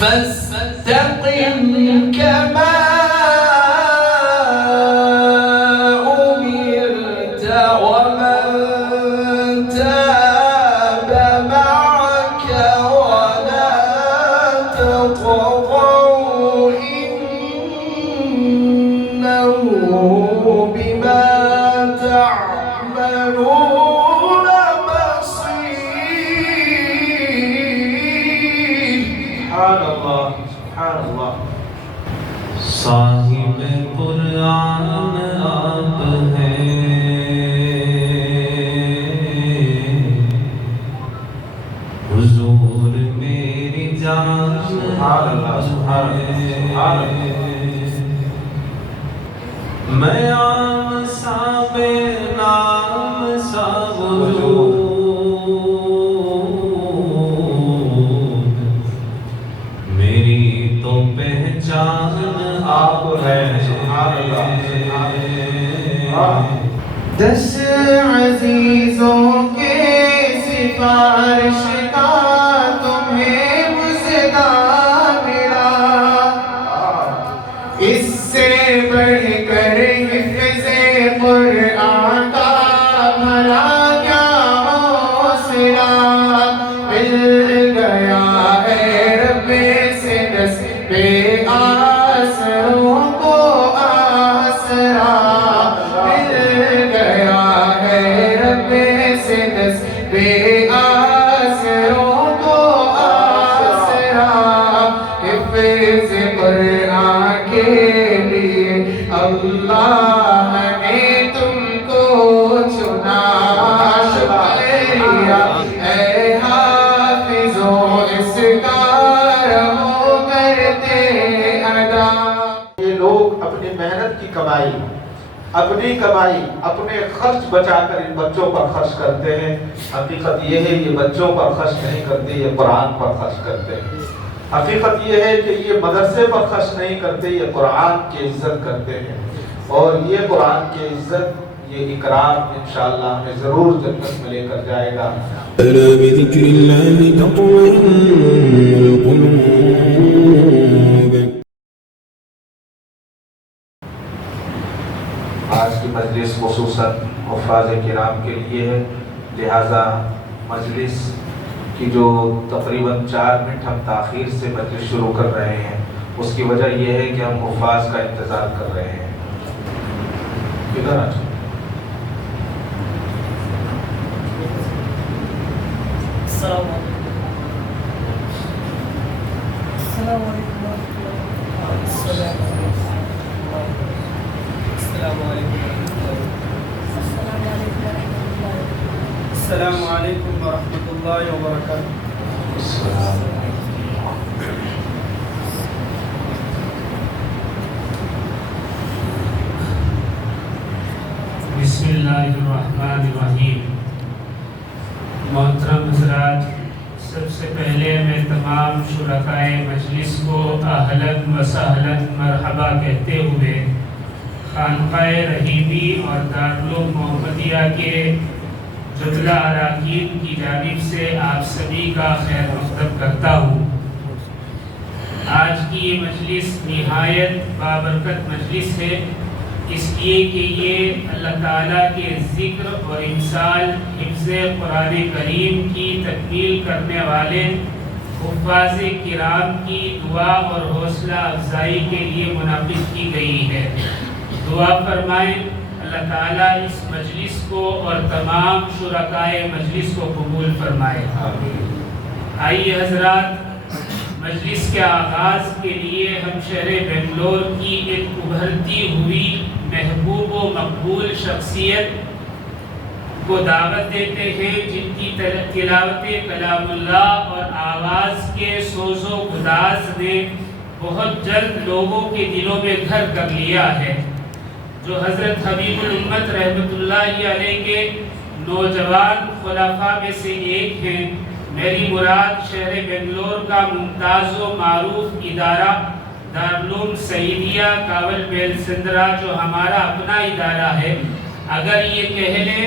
فاستقم كما أمرت ومن تاب معك ولا تطغوا إنه بما تعملون بصير. سبحان الله سبحان الله. صاحب قرآن آپ ہیں، حضور میری جان. سبحان اللہ سبحان اللہ سبحان اللہ. میں عام سا بے نام سا وجود، میری تو پہچان آپ ہیں. سبحان اللہ سبحان اللہ. 10 عزیزوں کے سفارش کا تمہیں مژدہ ملا، اس سے بڑھ کر حفظ قرآن کا بھلا کیا حوصلہ. مل گیا ہے رب سے نصیب آسروں کو آسرا. مل گیا ہے رب سے نصیب آسروں کو آسرا. حفظ قرآن کے لیے اللہ نے تم کو چنا. شکریہ اے حافظوں اس کا رہو کرتے ادا. یہ لوگ اپنی محنت کی کمائی، اپنی کمائی، اپنے خرچ بچا کر ان بچوں پر خرچ کرتے ہیں. حقیقت یہ ہے یہ بچوں پر خرچ نہیں کرتے، یہ قرآن پر خرچ کرتے ہیں. حقیقت یہ ہے کہ یہ مدرسے پر خرچ نہیں کرتے، یہ قرآن کی عزت کرتے ہیں. اور یہ قرآن کی عزت، یہ اکرام انشاءاللہ ہمیں ضرور جنت میں لے کر جائے گا. ألا بذكر الله تطمئن القلوب. آج کی مجلس خصوصاً حفاظ کرام کے لیے ہے، لہٰذا مجلس کی جو تقریباً 4 منٹ ہم تاخیر سے مجلس شروع کر رہے ہیں، اس کی وجہ یہ ہے کہ ہم حفاظ کا انتظار کر رہے ہیں. کدھر آ جائیں؟ السلام علیکم. السلام علیکم. السلام علیکم. السلام علیکم ورحمۃ اللہ وبرکاتہ. بسم اللہ الرحمن الرحیم. محترم حضرات، سب سے پہلے میں تمام شرکائے مجلس کو اہلاً و سہلاً مرحبا کہتے ہوئے خانقاہ رحیمی اور دارالعلوم محمدیہ کے جملہ اراکین کی جانب سے آپ سبھی کا خیر مقدم کرتا ہوں. آج کی یہ مجلس نہایت بابرکت مجلس ہے، اس لیے کہ یہ اللہ تعالیٰ کے ذکر اور امثال حفظ قرآن کریم کی تکمیل کرنے والے حفاظ کرام کی دعا اور حوصلہ افزائی کے لیے منعقد کی گئی ہے. دعا فرمائیں اللہ تعالیٰ اس مجلس کو اور تمام شرکائے مجلس کو قبول فرمائے. آئیے حضرات، مجلس کے آغاز کے لیے ہم شہر بنگلور کی ایک ابھرتی ہوئی محبوب و مقبول شخصیت کو دعوت دیتے ہیں، جن کی تلاوت کلام اللہ اور آواز کے سوز و گداز نے بہت جلد لوگوں کے دلوں میں گھر کر لیا ہے. جو حضرت حبیب الامت رحمۃ اللہ علیہ کے نوجوان خلفاء میں سے ایک ہیں. میری مراد شہر بنگلور کا ممتاز و معروف ادارہ دارالعلوم سعیدیہ کاول بیل سندرا جو ہمارا اپنا ادارہ ہے، اگر یہ کہہ لیں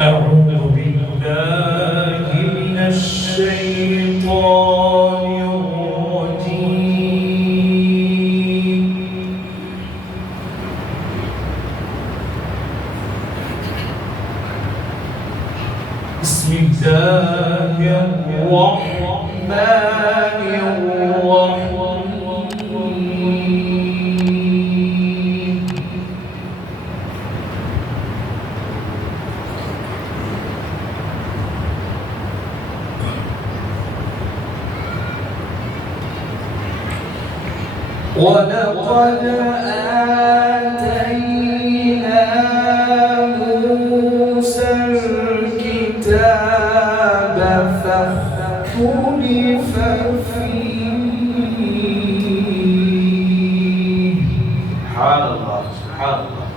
أعوذ بالله من الشيطان الرجيم بسم الله الرحمن الرحيم ولقد آتينا موسى الكتاب فاختلف فيه. سبحان الله سبحان الله.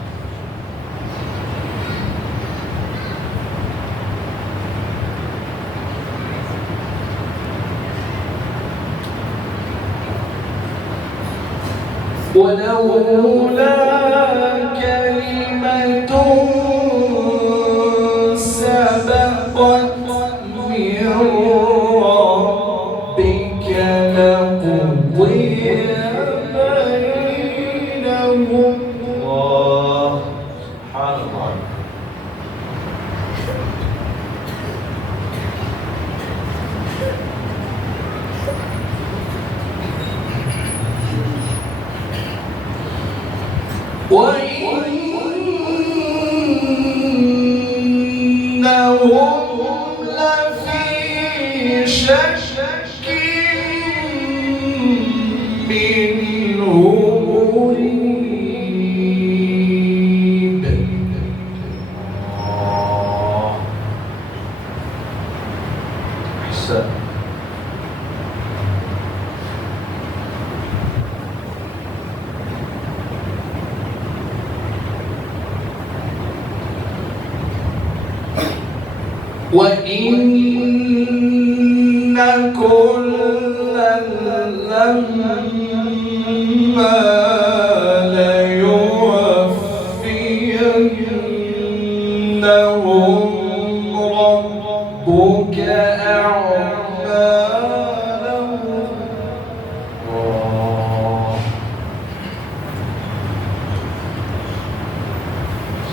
ولولا كلمة سبقت من ربك لقضي بينهم. الله سبحان الله. وإنهم لفي شك منه مريب. أحسن. وإن كلا لما ليوفينهم ربك أعمالهم.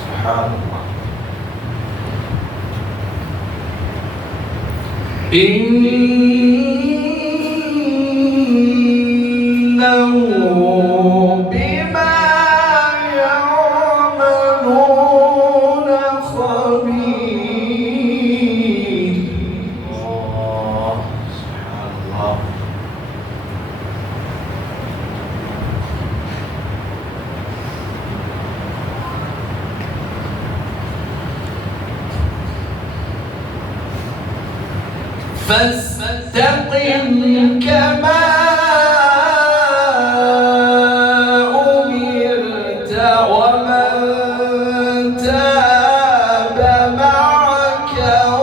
سبحان الله. إنه بما يعملون خبير. سبحان الله. فاستقم كما أمرت ومن تاب معك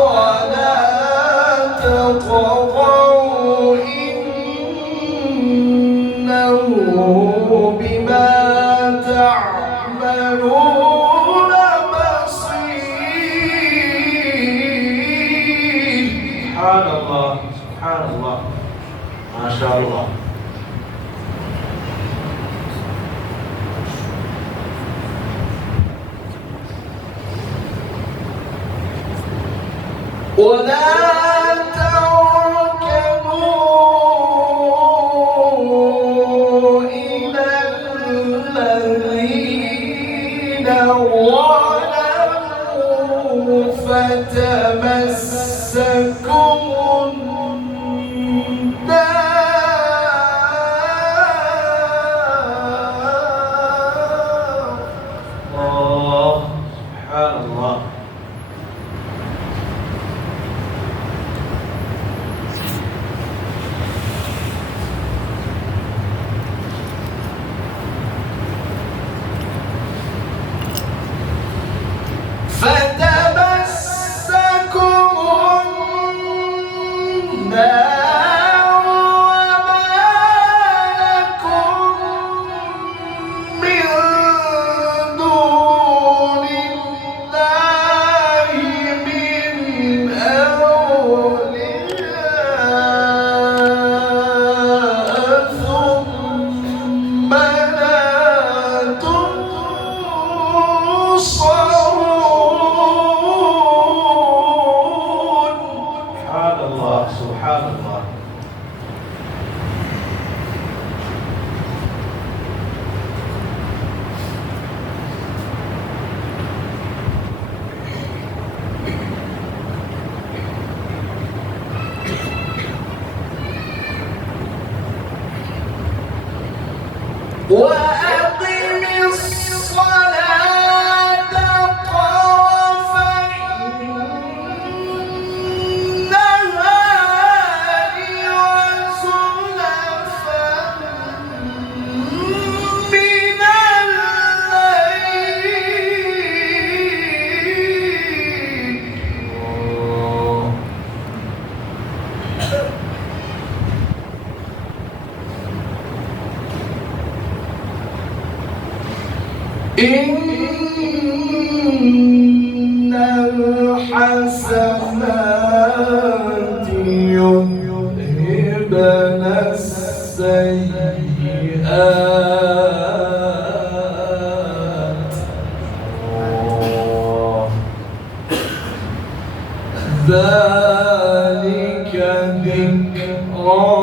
ولا تطغوا إنه بما تعملون بصير. سبحان الله سبحان الله. ما شاء الله. ولا تركنوا إلى الذين ظلموا فتمسكم الله سبحان الله. وأقم الصلاة طرفي النهار وزلفا من إن الحسنات يذهبن السيئات ذلك ذكرى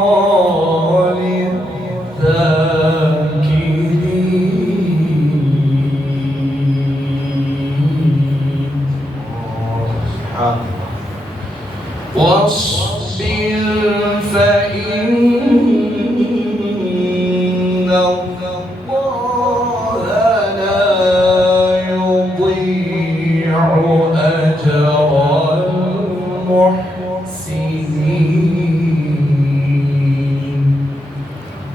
واصبر فإن الله لا يضيع أجر المحسنين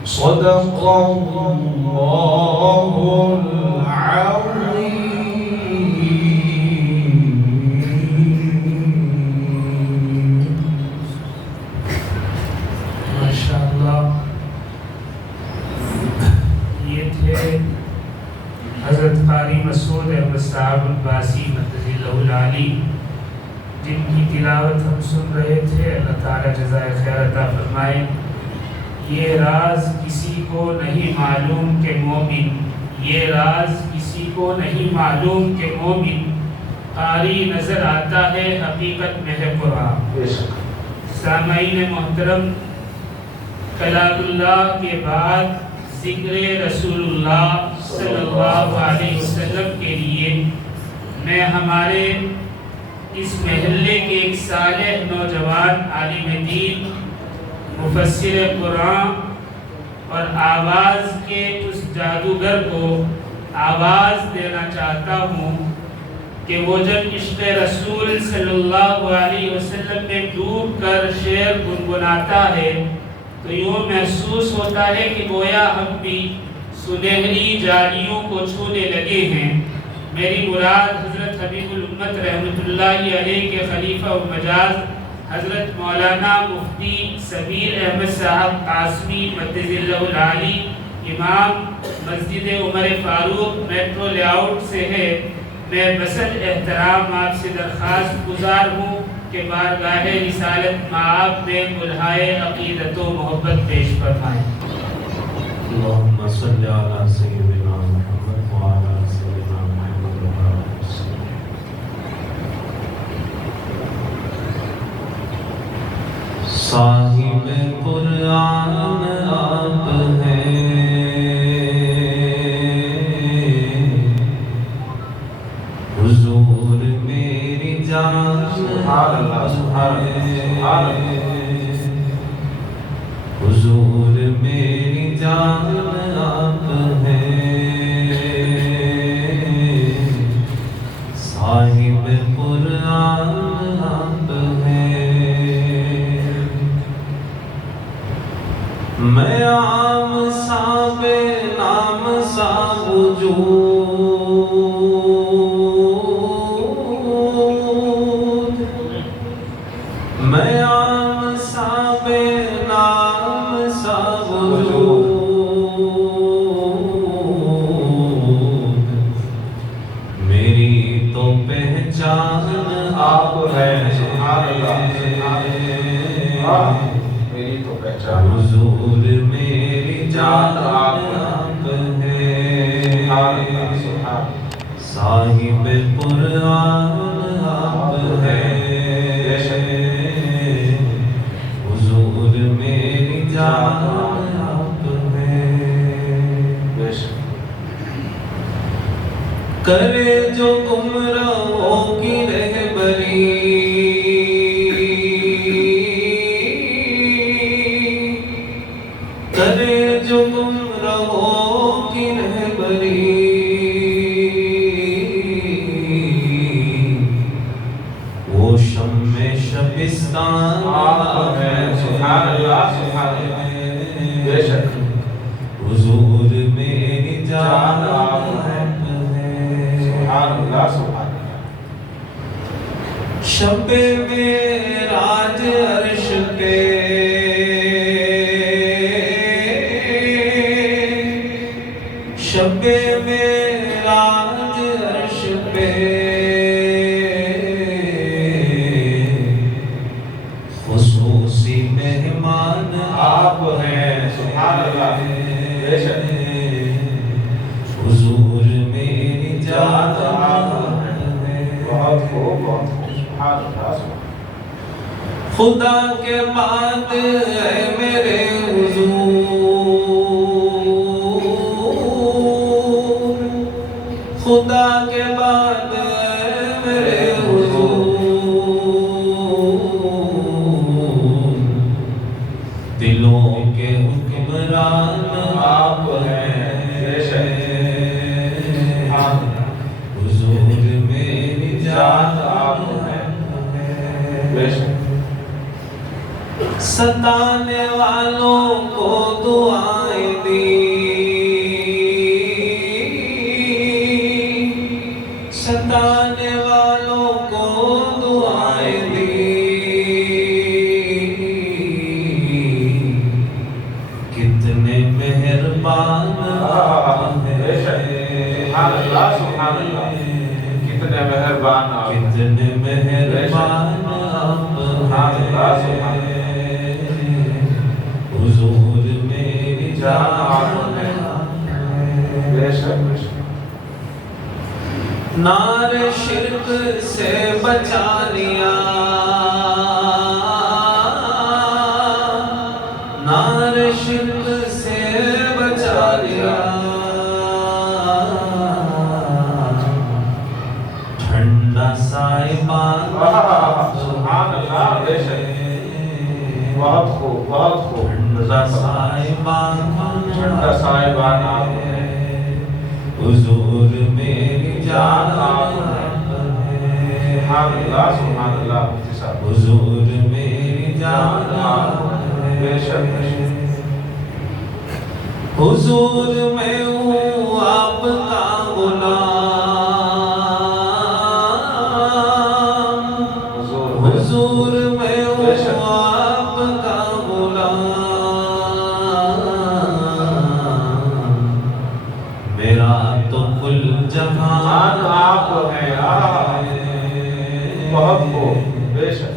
صدق الله العظيم. حضرت قاری مسعود احمد صاحب عباسی مدظلہ العالی جن کی تلاوت ہم سن رہے تھے. اللہ تعالیٰ جزائے خیر عطا فرمائے. یہ راز کسی کو نہیں معلوم کہ مومن، یہ راز کسی کو نہیں معلوم کہ مومن قاری نظر آتا ہے، حقیقت میں ہے قرآن. سامعین محترم، کلام اللہ کے بعد ذکر رسول اللہ صلی اللہ علیہ وسلم کے لیے میں ہمارے اس محلے کے ایک صالح نوجوان عالم دین، مفسر قرآن اور آواز کے اس جادوگر کو آواز دینا چاہتا ہوں کہ وہ جب عشق رسول صلی اللہ علیہ وسلم میں ڈوب کر شعر گنگناتا ہے تو یوں محسوس ہوتا ہے کہ گویا ہم بھی سنہری جالیوں کو چھونے لگے ہیں. میری مراد حضرت حبیب الامت رحمۃ اللہ علیہ کے خلیفہ و مجاز حضرت مولانا مفتی سبیر احمد صاحب قاسمی مدظلہ العالی، امام مسجد عمر فاروق میٹرو لے آؤٹ سے ہے. میں بسط احترام آپ سے درخواست گزار ہوں کہ بارگاہ رسالت معاب میں ملحائے عقیدت و محبت پیش فرمائیں. اللہم صلی علی سیدنا محمد وعلی سیدنا محمد وسلم. صاحب قرآن آپ ہیں، حضور میری جان حضور میری جان آپ ہیں، صاحب قرآن آپ ہیں. میں عام سا بے نام سا وجود، میں عام سا بے نام سا وجود، میری تو پہچان آپ ہے. میری تو پہچان حضور میری جان آپ ہیں، صاحب قرآن آپ ہیں، حضور میری جان آپ ہیں. کرے جو گمراہوں کی رہبری، کرے جو گمراہوں شب معراج عرش پہ شب معراج عرش پہ خصوصی مہمان آپ ہیں سبحان اللہ بے شک حضور میری جان بہت خوب بہت خوب سبحان اللہ سبحان خدا کے بعد اے میرے حضور خدا کے بعد اے میرے حضور دلوں کے حکمران آپ ہیں بے شک حضور میری جان آپ ہیں بے شک ستانے والوں کو دعائیں دی ستانے والوں کو دعائیں دی کتنے مہربان آپ بے شک سبحان اللہ سبحان اللہ کتنے مہربان آپ ہیں کتنے مہربان آپ سبحان اللہ سبحان اللہ حضور میری جان آپ ہیں بے شک بے شک نار شرک سے بچا لیا نار شرک سے بچا لیا ٹھنڈا سائبان سبحان اللہ بے شک بہت خوب بہت خوب ٹھنڈا سائبان ٹھنڈا سائبان آپ ہیں حضور میری جان سبحان اللہ مفتی صاحب حضور میری جان بے شک بے شک حضور میں ہوں آپ کا غلام حضور میں ہوں آپ کا غلام میرا تو کل جہان آپ ہیں بہت خوب بے شک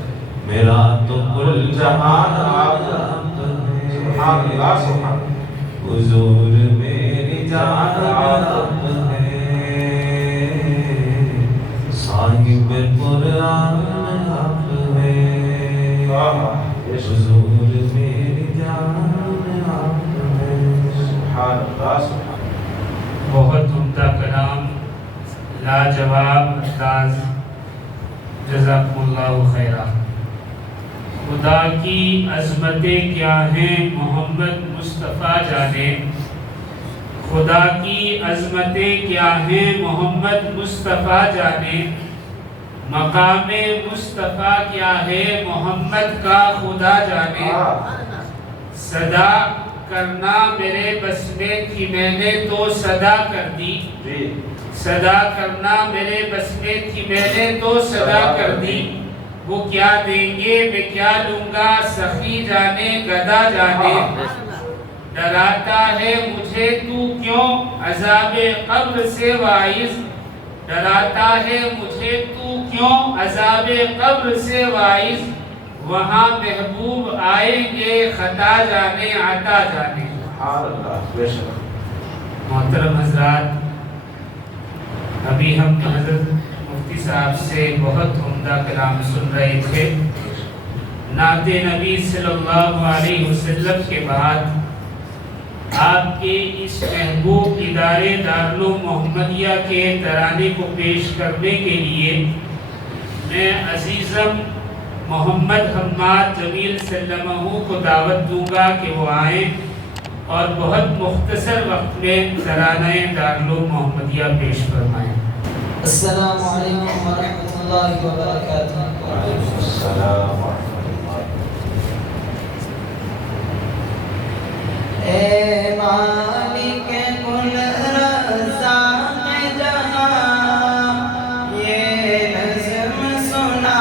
میرا تو کل جہان جہان آپ سبحان اللہ سبحان اللہ حضور میری جان آپ ہیں صاحب قرآن آپ ہیں حضور میری جان آپ ہیں سبحان اللہ سبحان بہت عمدہ کلام لاجواب انداز جزاکم اللہ خیرہ خدا کی عظمتیں کیا ہیں محمد مصطفیٰ جانے خدا کی عظمتیں کیا ہیں محمد مصطفیٰ جانے مقام مصطفیٰ کیا ہے محمد کا خدا جانے صدا کرنا میرے بس میں تھی میں نے تو صدا کر دی جی صدا کرنا میرے بس میں تھی میں نے تو صدا کر دی وہ کیا دیں گے میں کیا لوں گا سخی جانے گدا جانے ڈراتا ہے مجھے تو کیوں عذاب قبر سے واعظ ڈراتا ہے مجھے تو کیوں عذاب قبر سے واعظ وہاں محبوب آئیں گے خطا جانے عطا جانے سبحان اللہ بے شک محترم حضرات ابھی ہم حضرت مفتی صاحب سے بہت عمدہ کلام سن رہے تھے نعت نبی صلی اللہ علیہ وسلم کے بعد آپ کے اس محبوب ادارے دارالعلوم محمدیہ کے ترانے کو پیش کرنے کے لیے میں عزیزم محمد حماد جمیل سلمہ کو دعوت دوں گا کہ وہ آئیں اور بہت مختصر وقت میں ترانہ دارالعلوم محمدیہ پیش فرمائیں. السلام علیکم ورحمۃ اللہ وبرکاتہ. وعلیکم السلام ورحمۃ اللہ. اے مالک کل رزاق جہاں یہ نظم سنا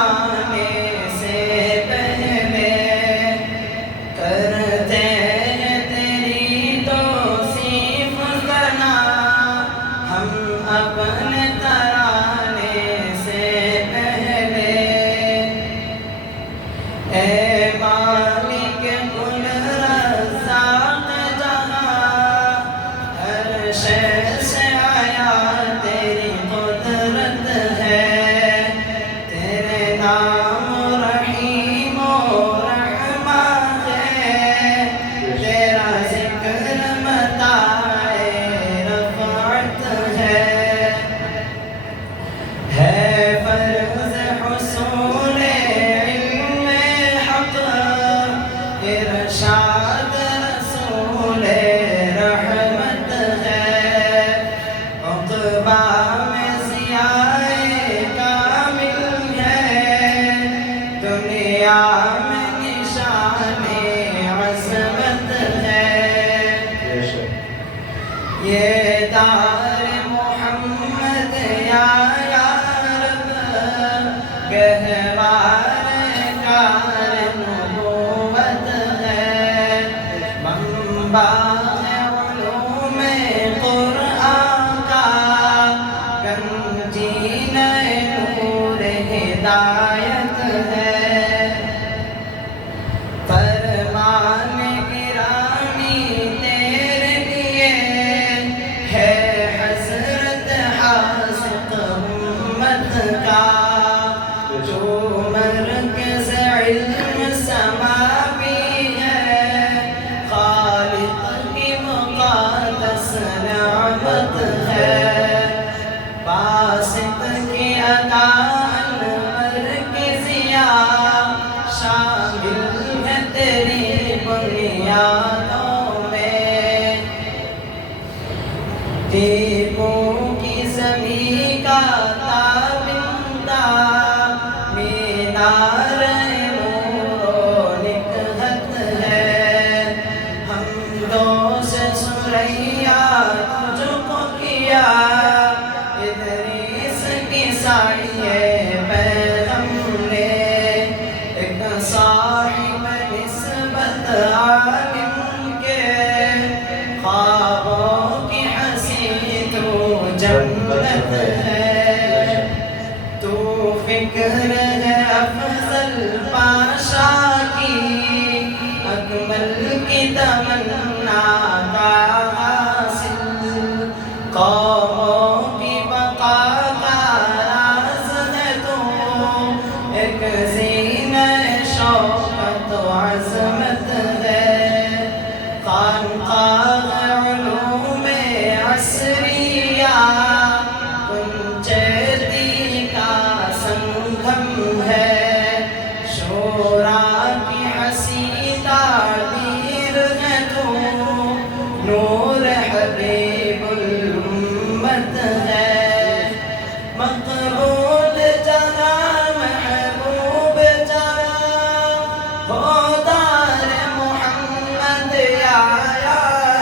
دیپوں کی زمین کا تابندہ مینار نور و نکہت ہے حمدوں سے سریا تجھ کو کیا ادریس کی سایہ پیغم نے ایک صاحب نسبت عالم کے خوابوں کی ہنسی تو جنت ہے تو فکر ہے افضل پاشا کی اکمل کی تمنا کا حاصل قوموں کی بقا کا راز ہے تو ایک زینہ شوقت و عظمت ہے خانقاہ علوم عصریہ کنچیتی کا سنگم ہے شورا کی حسین تعبیر ہے تو نور حبیب الامت ہے مقبول جہاں محبوب جہاں خودار محمد یا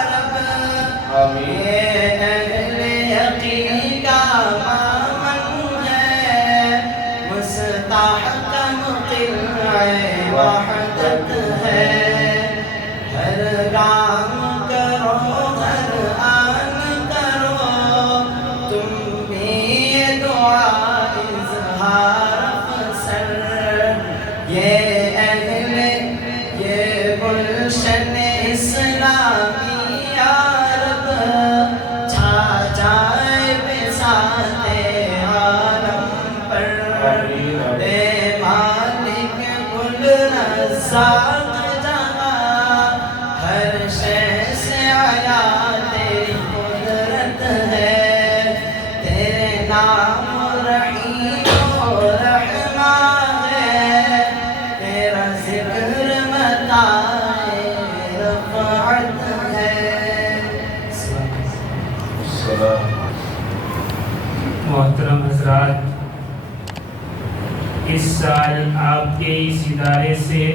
رب یہ اہل یقین کا مامن ہے مستحکم قلع وحدت ہے ہر گام کرو ہر آن کرو تم بھی یہ دعا اظہار افسر یہ اہل یہ گلشن اسلامی یا رب چھا جائے بساط عالم پر اے مالک گل رزاق جہاں ہر شے سے آیا تیری قدرت ہے تیرے نام رحیم و رحمان ہے تیرا ذکر متاع رفعت ہے محترم حضرات اس سال آپ کے اس ادارے سے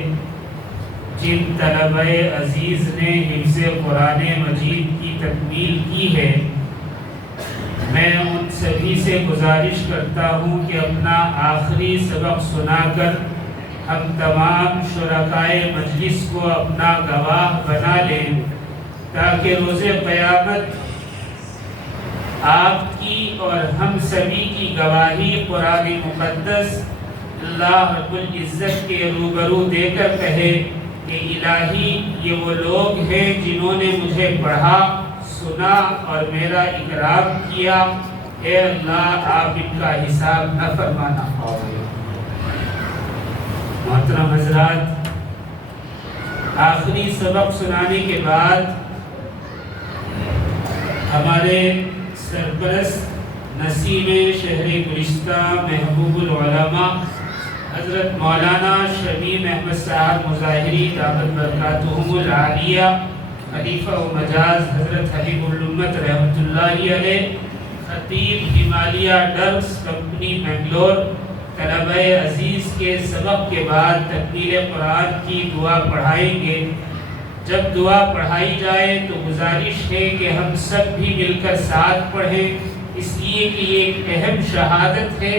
جن طلبہ عزیز نے حفظ قرآن مجید کی تکمیل کی ہے میں ان سبھی سے گزارش کرتا ہوں کہ اپنا آخری سبق سنا کر ہم تمام شرکائے مجلس کو اپنا گواہ بنا لیں تاکہ روز قیامت آپ کی اور ہم سبھی کی گواہی قرآن مقدس اللہ رب العزت کے روبرو دے کر کہے کہ الہی یہ وہ لوگ ہیں جنہوں نے مجھے پڑھا سنا اور میرا اکرام کیا اے اللہ آپ ان کا حساب نہ فرمانا محترم حضرات آخری سبق سنانے کے بعد ہمارے سرپرست نسیم شہر گلشتہ محبوب العلماء حضرت مولانا شمیم احمد صاحب مظاہری دامت برکاتہم العالیہ خلیفہ و مجاز حضرت حبیب الامت رحمۃ اللہ علیہ خطیب ہمالیہ ڈرگس کمپنی بنگلور طلبہ عزیز کے سبق کے بعد تکمیل قرآن کی دعا پڑھائیں گے جب دعا پڑھائی جائے تو گزارش ہے کہ ہم سب بھی مل کر ساتھ پڑھیں اس لیے کہ یہ ایک اہم شہادت ہے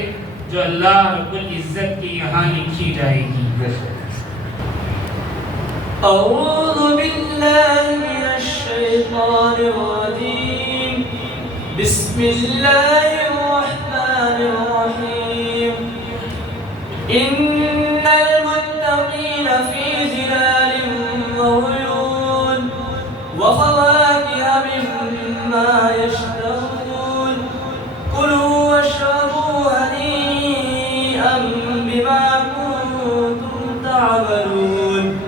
جو اللہ رب العزت کے یہاں لکھی جائے گی اعوذ باللہ من الشیطان الرجیم بسم اللہ الرحمن الرحیم ان المتقین فی ظلال وعیون وفواکہ مما یشتہون کلوا واشربوا ہنیئا بما کنتم تعملون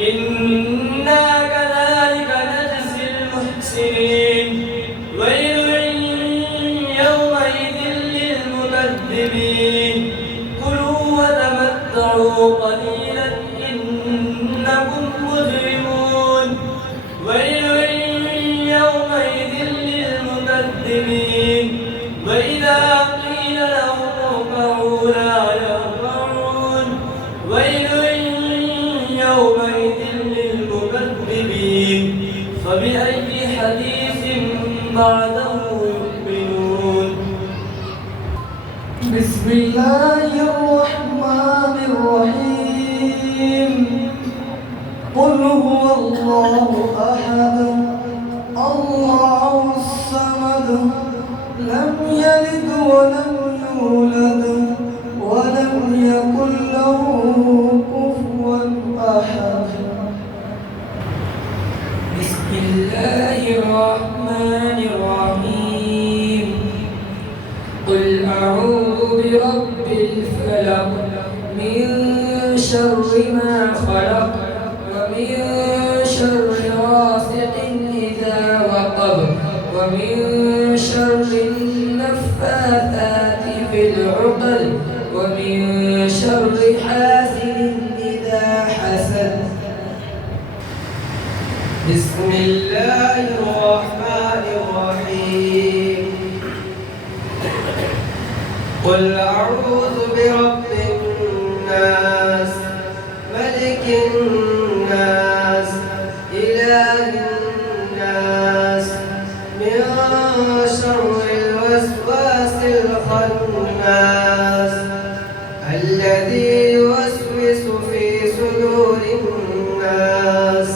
إنا كذلك نجزي المحسنين ويل يومئذ للمكذبين كلوا وتمتعوا قليلا إنكم مجرمون ويل يومئذ للمكذبين بعده يؤمنون بسم الله الرحمن الرحيم قل هو الله أحد الله الصمد لم يلد ولم يولد ولم يكن له كفوا أحد بسم الله الرحمن الرحيم قل أعوذ برب الفلق من شر ما خلق ومن شر غاسق إذا وقب ومن شر النفاثات في العقد ومن شر حاسد إذا حسد بسم الله الرحمن الرحيم قل أعوذ برب الناس ملك الناس إله الناس من شر الوسواس الخناس الذي يوسوس في صدور الناس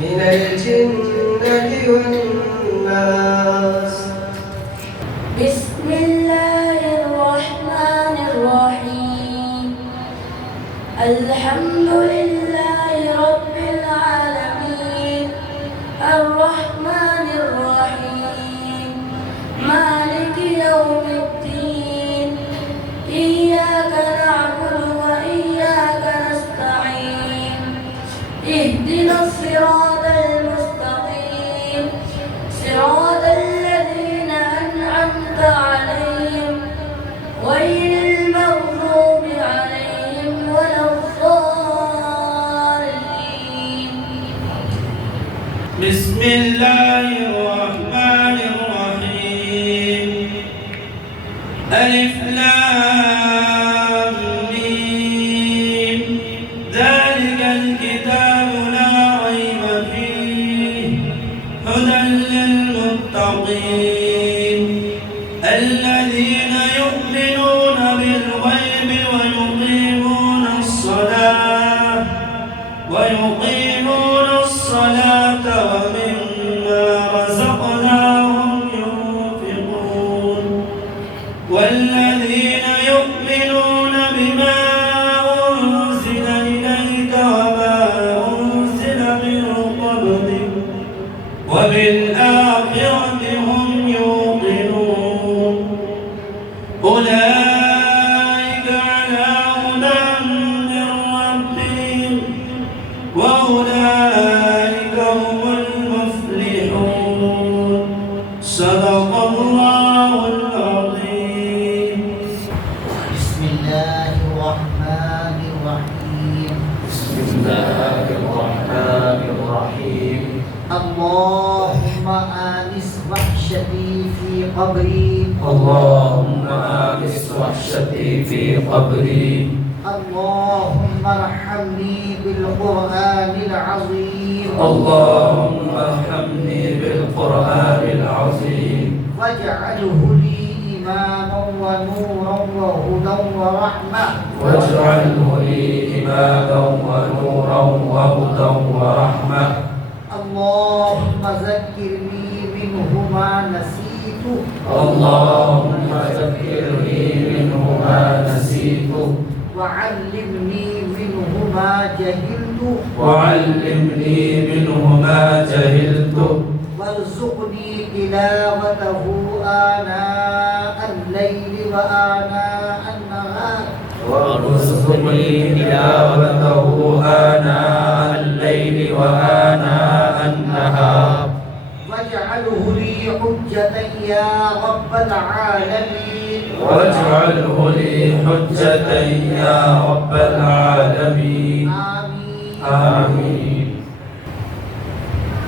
من الجنة والناس بسم الله الرحمن الرحيم الحمد لله رب العالمين الرحمن الرحيم مالك يوم الدين إياك نعبد وإياك نستعين اهدنا الصراط المستقيم صراط الذين أنعمت عليهم غير المغضوب عليهم ولا الضالين بسم الله الرحمن الرحيم ألف لام ميم ذلك الكتاب لا ريب فيه هدى للمتقين الذين يؤمنون بالغيب ويقيمون الصلاة ومما رزقناهم ينفقون والذين يؤمنون بما أنزل إليك وما أنزل من قبلك وبالآخرة هم يوقنون أولئك على هدى من ربهم وأولئك هم المفلحون صدق الله العظيم بسم الله الرحمن الرحيم بسم الله الرحمن الرحيم اللهم آنس وحشتي في قبري اللهم آنس وحشتي في قبري اللهم ارحمني بالقرآن العظيم اللهم ارحمني بالقرآن العظيم واجعله لي إماما ونورا وهدى ورحمة واجعله لي إماما ونورا وهدى ورحمة اللهم ذكرني منه ما نسيت اللهم ذكرني منه ما نسيت وعلمني منه ما جهلت وعلمني منه ما جهلت وارزقني تلاوته آناء الليل وآناء النهار وارزقني تلاوته آناء الليل وآناء النهار واجعله لي حجة يا رب العالمين واجعله لي حجة يا رب العالمين آمين آمين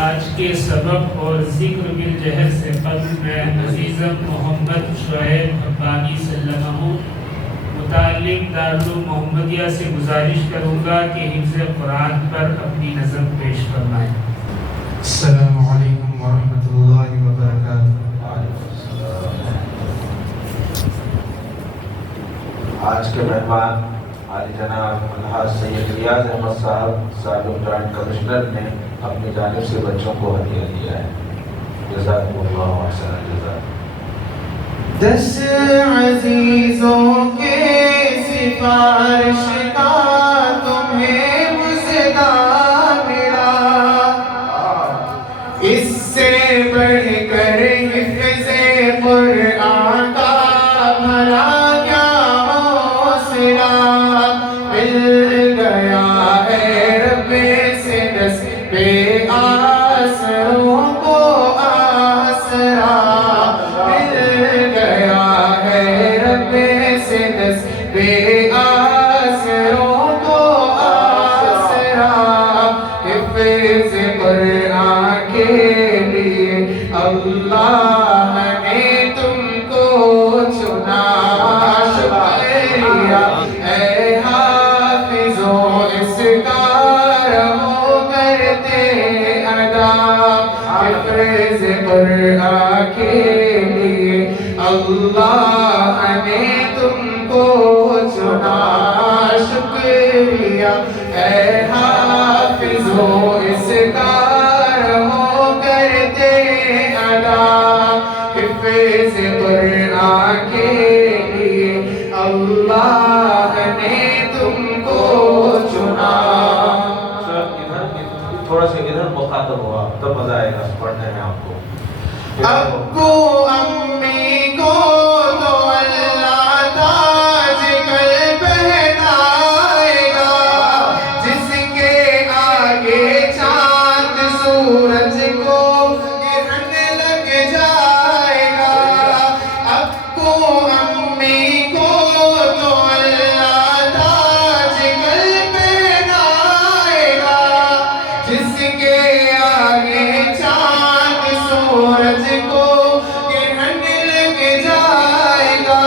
آج کے سبق اور ذکر بالجہر سے قبل میں عزیزم محمد شعیب حقانی سلمہ متعلق دارالعلوم محمدیہ سے گزارش کروں گا کہ حفظ قرآن پر اپنی نظم پیش فرمائیں۔ السلام علیکم ورحمۃ اللہ وبرکاتہ۔ آج کے مہمان عالی جناب الحاج سید ریاض احمد صاحب سابق جوائنٹ کمشنر نے اپنی جانب سے بچوں کو ہدیہ دیا ہے۔ جزاکم اللہ احسن الجزا۔ 10 عزیزوں کے سفارش کا تمہیں مژدہ ملا، اس سے بڑھ کر حفظ قرآن کا بھلا کیا حوصلہ مل گیا ہے رب سے نصیب آسروں کو آسرا، مل گیا ہے رب سے نصیب آسروں کو آسرا، حفظ قرآن کے لیے اللہ نے تم کو چنا، شکریہ اے حافظوں اس کا رہو کرتے ادا، حفظ قرآن کے لیے اللہ نے تم کو چنا، شکریہ اے حافظوں اس کا رہو کرتے ادا، حفظ قرآن کے لیے اللہ نے تم کو چنا۔ تھوڑا سا ادھر مخاطب ہوا تب مزہ آئے گا پڑھنے میں آپ کو۔ ابو امی کو تو اللہ تاج کل پہنائے گا، جس کے آگے چاند سورج کو گرہن لگ جائے گا، ابو امی کو تو اللہ تاج کل پہنائے گا، جس کے آگے چاند سورج کو گرہن لگ جائے گا،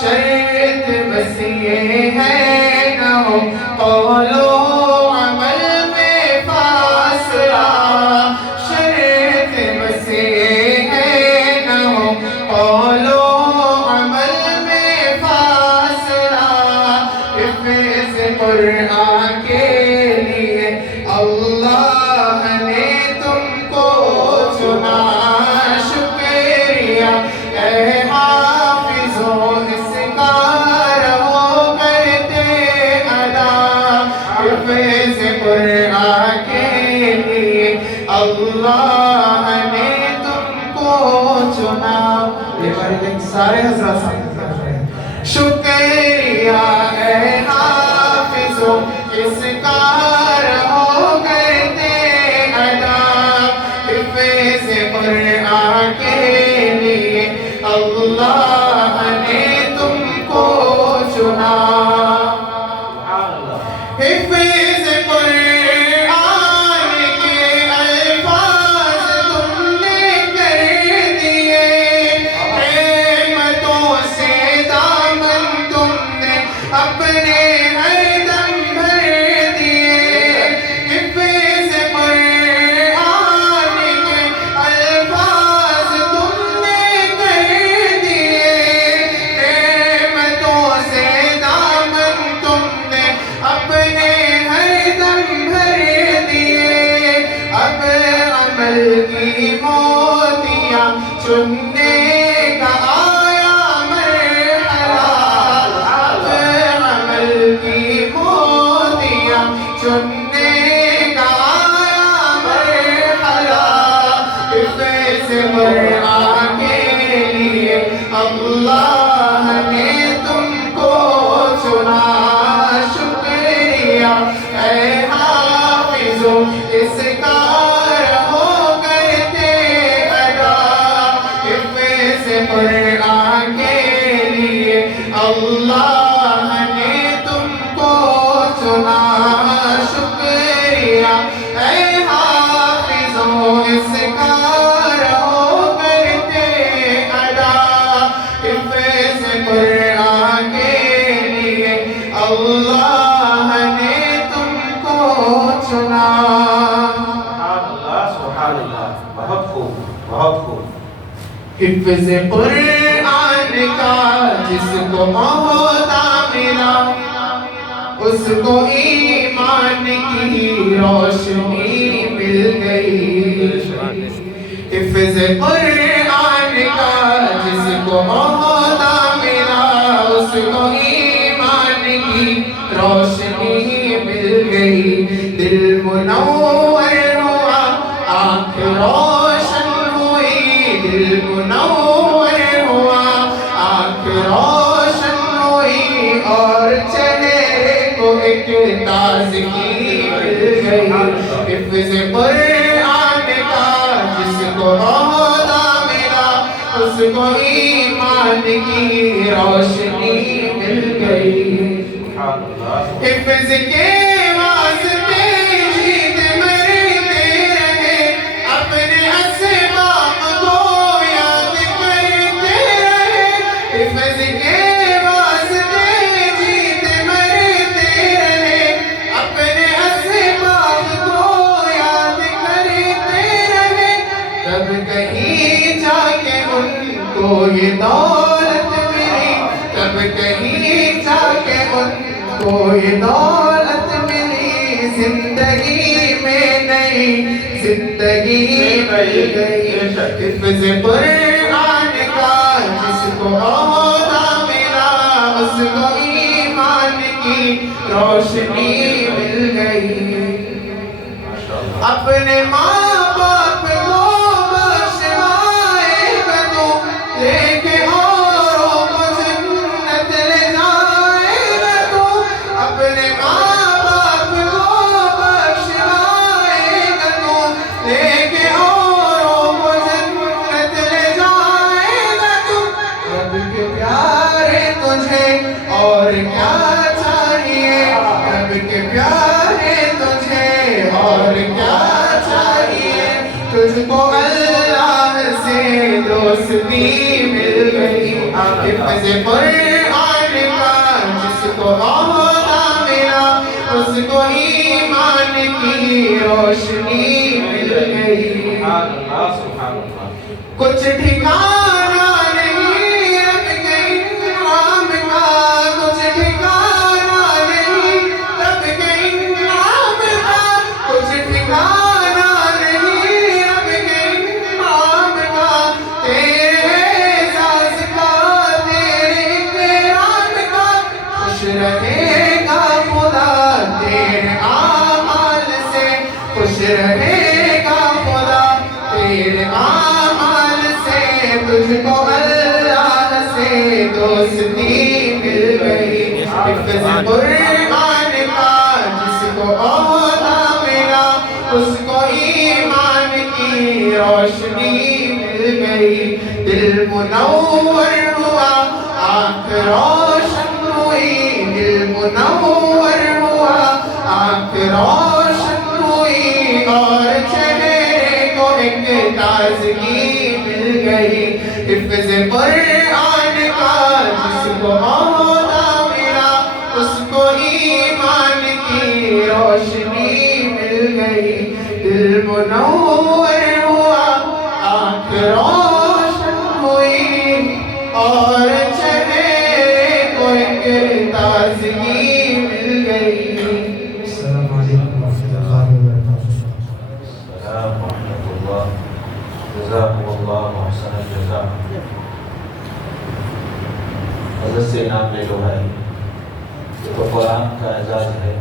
شرط بس یہ ہے نہ ہو قول و عمل میں فاصلہ، شرط بس یہ ہے نہ ہو قول و عمل میں فاصلہ، حفظ قرآن کے لیے اللہ نے تم کو چنا، شکریہ اے حافظوں اس کا رہو کرتے ادا، حفظ قرآن کے لیے اللہ نے تم کو چنا۔ یہ بارے سارے حضرات ساتھ کر رہے ہیں۔ شکریہ اے حافظوں اس کا رہو کرتے ادا، حفظ قرآن کے لیے اللہ نے تم کو چنا، حفظ قرآن کے الفاظ تم نے کر دیے، نعمتوں سے دامن تم نے اپنے ہر دم بھر دیے، حفظ قرآن کے الفاظ تم نے کر دیے، نعمتوں سے دامن تم نے اپنے ہر دم بھر دیے، اب عمل کی موتیاں چننے کا آیا مرحلہ، اب عمل کی موتیاں چننے کا آیا مرحلہ، حفظ قرآن کے لیے اللہ نے تم کو چنا، شکریہ اے حافظوں اس کا رہو کرتے ادا، حفظ قرآن کے لیے اللہ نے تم کو چنا، شکریہ اے حافظوں حفظ قرآن کا جس کو عہدہ ملا اس کو ایمان کی روشنی مل گئی حفظ قرآن کا جس کو عہدہ ملا اس کو ایمان کی روشنی مل گئی دل منور ہوا آنکھ روشن ہوئی دل منور ہوا آنکھ روشن ہوئی اور چہرے کو ایک تازگی مل گئی حفظ قرآن کا جس کو عہدہ ملا اس کو ایمان کی روشنی مل گئی حفظ کے واسطے جیت مرتے رہے اپنے اسباب کو یاد کرتے رہے حفظ کے واسطے جیت مرتے رہے اپنے اسباب کو یاد کرتے رہے تب کہیں جا کے ان کو یہ دولت ملی تب کہیں جا کے ان کو یہ دولت ملی زندگی میں نئی زندگی مل گئی حفظ قرآن کا جس کو عہدہ ملا اس کو ایمان کی روشنی مل گئی اپنے ماں باپ کو بخشوائے گا تو لے کے اوروں کو جنت لے جائے گا تو اپنے ماں باپ کو بخشوائے گا تو لے کے اوروں کو جنت لے جائے گا تو رب کے پیارے تجھے اور کیا چاہیے رب کے پیارے تجھے اور کیا چاہیے تجھ کو اللہ سے دوستی مل گئی حفظ قرآن کا جس کو عہدہ ملا اس کو ایمان کی روشنی مل گئی کچھ ٹھکانہ نہیں رب کے انعام کا کچھ ٹھکانہ نہیں رب کے انعام کا کچھ ٹھکانہ نہیں رب کے انعام کا تیرے اعزاز کا تیرے اکرام کا خوش رہے گا خدا تیرے اعمال سے خوش رہے گا خدا تیرے اعمال سے تجھ کو اللہ سے دوستی مل گئی حفظ قرآن کا جس کو عہدہ ملا اس کو ایمان کی روشنی مل گئی دل منور ہوا آنکھ روشن ہوئی دل منور ہوا آنکھ روشن ہوئی اور چہرے کو ایک تازگی مل گئی حفظ قرآن کا جس کو عہدہ ملا اس کو ایمان کی روشنی مل گئی دل منور ہوا آنکھ روشن ہوئی اور چہرے کو ایک تازگی مل گئی السلام علیکم ورحمۃ اللہ وبرکاتہ السلام ورحمۃ اللہ جزاکم اللہ احسن الجزاء حضرت سے انعام لے لو بھائی یہ تو قرآن کا اعزاز ہے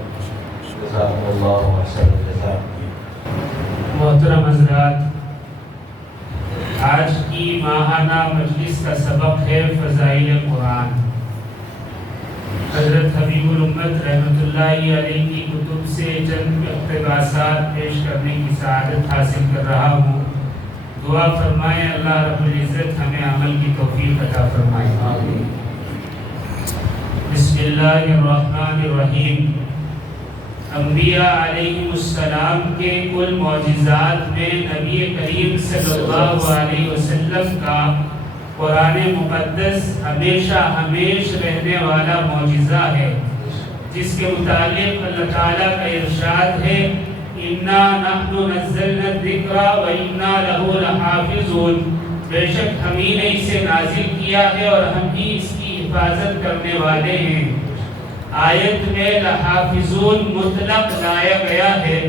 جزاکم اللہ احسن الجزاء محترم حضرات آج کی ماہانہ مجلس کا سبق ہے فضائل قرآن حضرت حبیب الامت رحمۃ اللہ علیہ کی کتب سے چند اقتباسات پیش کرنے کی سعادت حاصل کر رہا ہوں دعا فرمائیں اللہ رب العزت ہمیں عمل کی توفیق عطا فرمائے بسم اللہ الرحمن الرحیم انبیاء علیہ السلام کے کل معجزات میں نبی کریم صلی اللہ علیہ وسلم کا قرآن مقدس ہمیشہ ہمیش رہنے والا معجزہ ہے جس کے متعلق اللہ تعالیٰ کا ارشاد ہے اِنَّا نَحْنُ نَزَّلْنَا الذِّكْرَ وَإِنَّا لَهُ لَحَافِظُونَ بے شک ہم ہی نے اسے نازل کیا ہے اور ہم ہی اس کی حفاظت کرنے والے ہیں۔ آیت میں لحافظون مطلق لایا گیا ہے۔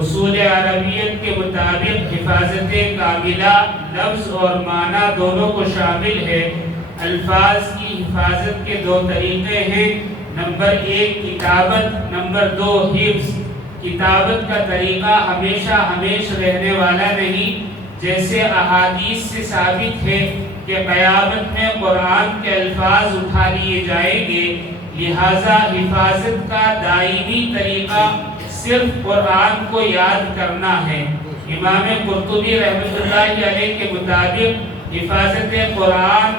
اصول عربیت کے مطابق حفاظت کاملہ لفظ اور معنی دونوں کو شامل ہے۔ الفاظ کی حفاظت کے دو طریقے ہیں، نمبر 1 کتابت، نمبر 2 حفظ۔ کتابت کا طریقہ ہمیشہ رہنے والا نہیں، جیسے احادیث سے ثابت ہے کہ قیامت میں قرآن کے الفاظ اٹھا لیے جائیں گے، لہذا حفاظت کا دائمی طریقہ صرف قرآن کو یاد کرنا ہے۔ امام قرطبی رحمۃ اللہ علیہ کے مطابق حفاظت قرآن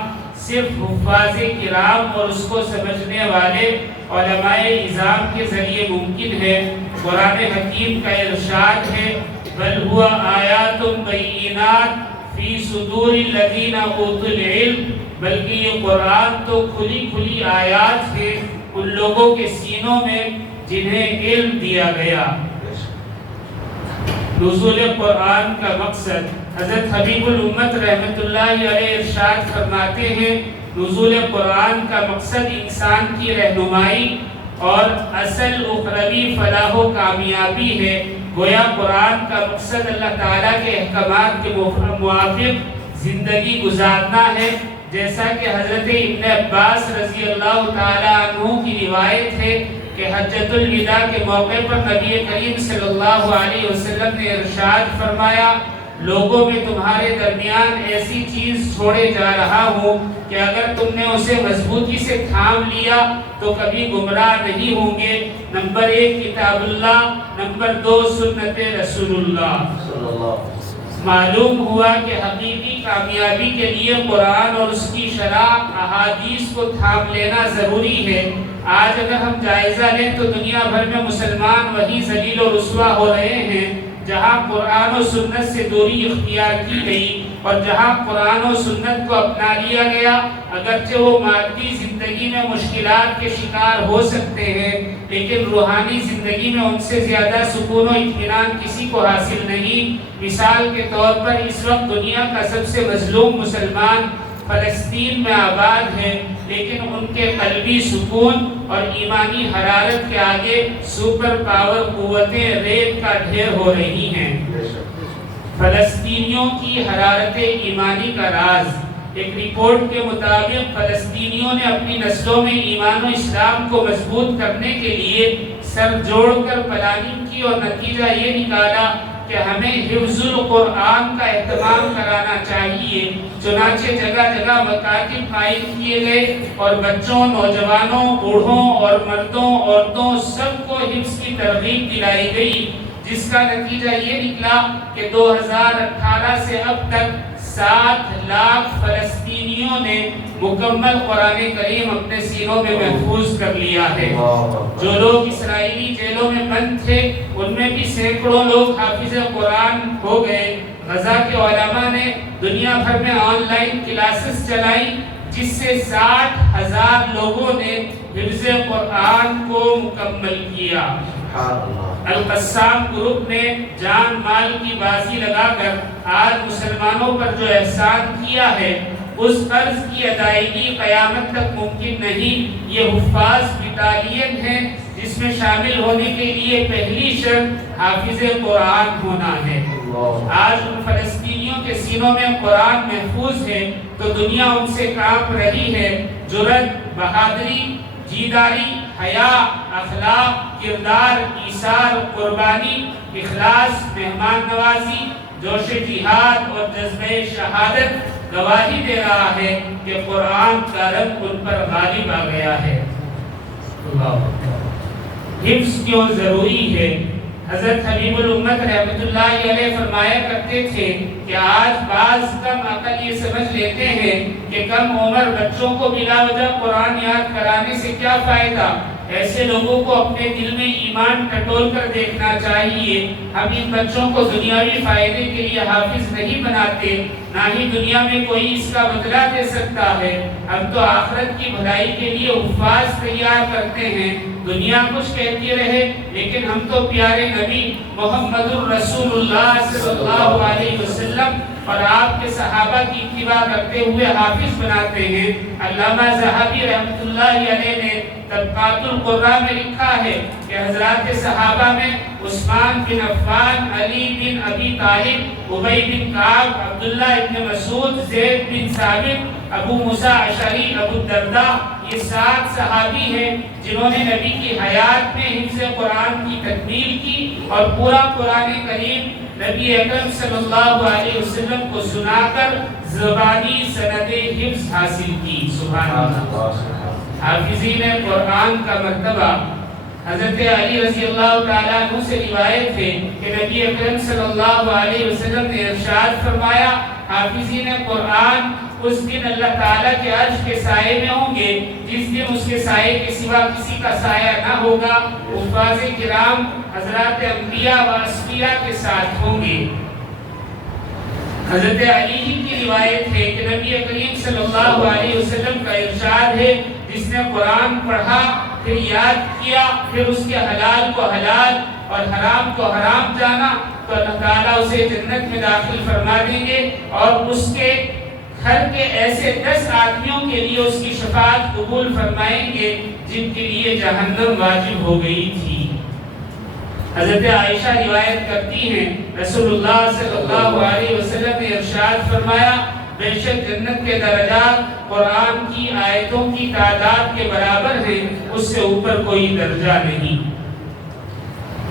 صرف حفاظ کرام اور اس کو سمجھنے والے علماء اعظام کے ذریعے ممکن ہے۔ قرآن حکیم کا ارشاد ہے بل هو آیات بینات فی صدور الذین اوتوا العلم، بلکہ یہ قرآن تو کھلی آیات ہے ان لوگوں کے سینوں میں جنہیں علم دیا گیا۔ نزول قرآن کا مقصد، حضرت حبیب الامت رحمۃ اللہ علیہ ارشاد فرماتے ہیں نزول قرآن کا مقصد انسان کی رہنمائی اور اصل اخروی فلاح و کامیابی ہے۔ گویا قرآن کا مقصد اللہ تعالیٰ کے احکامات کے موافق زندگی گزارنا ہے، جیسا کہ حضرت ابن عباس رضی اللہ تعالیٰ عنہ کی روایت ہے کہ حجۃ الوداع کے موقع پر نبی کریم صلی اللہ علیہ وسلم نے ارشاد فرمایا لوگوں میں تمہارے درمیان ایسی چیز چھوڑے جا رہا ہوں کہ اگر تم نے اسے مضبوطی سے تھام لیا تو کبھی گمراہ نہیں ہوں گے۔ نمبر 1 کتاب اللہ، نمبر 2 سنت رسول اللہ۔ معلوم ہوا کہ حقیقی کامیابی کے لیے قرآن اور اس کی شرح احادیث کو تھام لینا ضروری ہے۔ آج اگر ہم جائزہ لیں تو دنیا بھر میں مسلمان وہی ذلیل و رسوا ہو رہے ہیں جہاں قرآن و سنت سے دوری اختیار کی گئی، اور جہاں قرآن و سنت کو اپنا لیا گیا اگرچہ وہ مادی زندگی میں مشکلات کے شکار ہو سکتے ہیں، لیکن روحانی زندگی میں ان سے زیادہ سکون و اطمینان کسی کو حاصل نہیں۔ مثال کے طور پر اس وقت دنیا کا سب سے مظلوم مسلمان فلسطین میں آباد ہے، لیکن ان کے قلبی سکون اور ایمانی حرارت کے آگے سپر پاور قوتیں ریت کا ڈھیر ہو رہی ہیں۔ فلسطینیوں کی حرارت ایمانی کا راز، ایک رپورٹ کے مطابق فلسطینیوں نے اپنی نسلوں میں ایمان و اسلام کو مضبوط کرنے کے لیے سر جوڑ کر پلاننگ کی اور نتیجہ یہ نکالا کہ ہمیں حفظ القرآن کا اہتمام کرانا چاہیے۔ چنانچہ جگہ جگہ مکاتب قائم کیے گئے اور بچوں، نوجوانوں، بوڑھوں اور مردوں، عورتوں سب کو حفظ کی ترغیب دلائی گئی، جس کا نتیجہ یہ نکلا کہ 2018 سے اب تک 7 لاکھ فلسطینیوں نے مکمل قرآن کریم اپنے سینوں میں محفوظ کر لیا ہے۔ جو لوگ اسرائیلی جیلوں میں بند تھے ان میں بھی سینکڑوں لوگ حافظ قرآن ہو گئے۔ غزہ کے علماء نے دنیا بھر میں آن لائن کلاسز چلائی جس سے 60,000 لوگوں نے حفظ قرآن کو مکمل کیا۔ القسام گروپ نے جان مال کی بازی لگا کر آج مسلمانوں پر جو احسان کیا ہے اس قرض کی ادائیگی قیامت تک ممکن نہیں۔ یہ حفاظ بٹالین ہے جس میں شامل ہونے کے لیے پہلی شرط حافظ قرآن ہونا ہے۔ آج ان فلسطینیوں کے سینوں میں قرآن محفوظ ہے تو دنیا ان سے کانپ رہی ہے۔ جرأت، بہادری، جیداری، حیا، اخلاق، کردار، ایثار، قربانی، اخلاص، مہمان نوازی، جوش جہاد اور جذبہ شہادت گواہی دے رہا ہے کہ قرآن کا رنگ ان پر غالب آ گیا ہے۔ حفظ کیوں ضروری ہے؟ حضرت حبیب الامت رحمۃ اللہ علیہ فرمایا کرتے تھے کہ آج بعض کم عقل یہ سمجھ لیتے ہیں کہ کم عمر بچوں کو بلا وجہ قرآن یاد کرانے سے کیا فائدہ۔ ایسے لوگوں کو اپنے دل میں ایمان ٹٹول کر دیکھنا چاہیے۔ ہم ان بچوں کو دنیاوی فائدے کے لیے حافظ نہیں بناتے، نہ ہی دنیا میں کوئی اس کا بدلہ دے سکتا ہے۔ ہم تو آخرت کی بھلائی کے لیے حفاظ تیار کرتے ہیں۔ دنیا کچھ کہتی رہے، لیکن ہم تو پیارے نبی محمد الرسول اللہ صلی اللہ علیہ وسلم اور آپ کے صحابہ کی اتباع کرتے ہوئے حافظ بناتے ہیں۔ علامہ ذہبی رحمۃ اللہ علیہ نے طبقات القراء میں لکھا ہے کہ حضرات صحابہ میں عثمان بن عفان، علی بن ابی طالب، ابی بن کعب، عبداللہ بن مسعود، زید بن ثابت، ابو موسیٰ اشعری، ابو الدرداء، یہ 7 صحابی ہیں جنہوں نے نبی کی حیات میں حفظ قرآن کی تکمیل کی اور پورا قرآن کریم نبی اکرم صلی اللہ علیہ وسلم کو سنا کر زبانی سند حفظ حاصل کی۔ سبحان اللہ۔ حافظین قرآن کا مرتبہ حضرت علی رضی اللہ تعالیٰ عنہ سے روایت ہے کہ نبی اکرم صلی اللہ علیہ وسلم نے ارشاد فرمایا، حافظین قرآن اس دن اللہ تعالیٰ کے عرش کے سائے میں ہوں گے جس دن اس کے سائے کے سوا کسی کا سایہ نہ ہوگا۔ حفاظ کرام حضرات انبیاء و اصفیاء کے ساتھ ہوں گے۔ حضرت علی کی روایت ہے کہ نبی کریم صلی اللہ علیہ وسلم کا ارشاد ہے، جس نے قرآن پڑھا پھر یاد کیا پھر اس کے حلال کو حلال اور حرام کو حرام جانا تو اللہ تعالیٰ اسے جنت میں داخل فرما دیں گے، اور اس کے گھر کے ایسے 10 آدمیوں کے لیے اس کی شفاعت قبول فرمائیں گے جن کے لیے جہنم واجب ہو گئی تھی۔ حضرت عائشہ روایت کرتی ہیں رسول اللہ صلی اللہ علیہ وسلم نے ارشاد فرمایا، بے شک جنت کے درجات قرآن کی آیتوں کی تعداد کے برابر ہیں، اس سے اوپر کوئی درجہ نہیں۔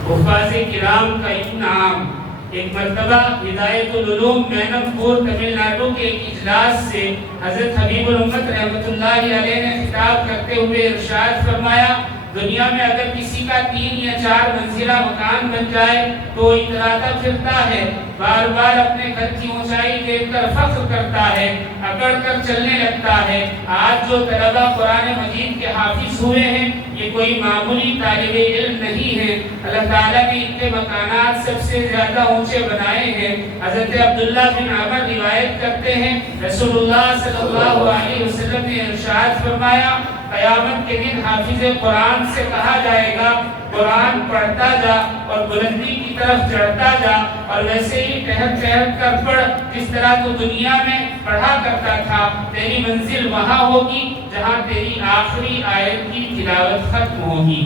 حفاظ کرام کا انعام۔ ایک مرتبہ ہدایت العلوم مینم پور تمل ناڈو کے ایک اجلاس سے حضرت حبیب الامت رحمۃ اللہ علیہ نے خطاب کرتے ہوئے ارشاد فرمایا، دنیا میں اگر کسی کا 3 یا 4 منزلہ مکان بن جائے تو وہ اتراتا پھرتا ہے، بار بار اپنے گھر کی اونچائی دیکھ کر فخر کرتا ہے، اکڑ کر چلنے لگتا ہے۔ آج جو طلبہ قرآن مجید کے حافظ ہوئے ہیں یہ کوئی معمولی طالب علم نہیں ہے، اللہ تعالیٰ نے ان کے مکانات سب سے زیادہ اونچے بنائے ہیں۔ حضرت عبداللہ بن عمر روایت کرتے ہیں رسول اللہ صلی اللہ علیہ وسلم نے ارشاد فرمایا، قیامت کے دن حافظ قرآن سے کہا جائے گا، قرآن پڑھتا جا اور بلندی کی طرف چڑھتا جا اور ویسے ہی ٹہل ٹہل کر پڑھ جس طرح تو دنیا میں پڑھا کرتا تھا، تیری منزل وہاں ہوگی جہاں تیری آخری آیت کی تلاوت ختم ہوگی۔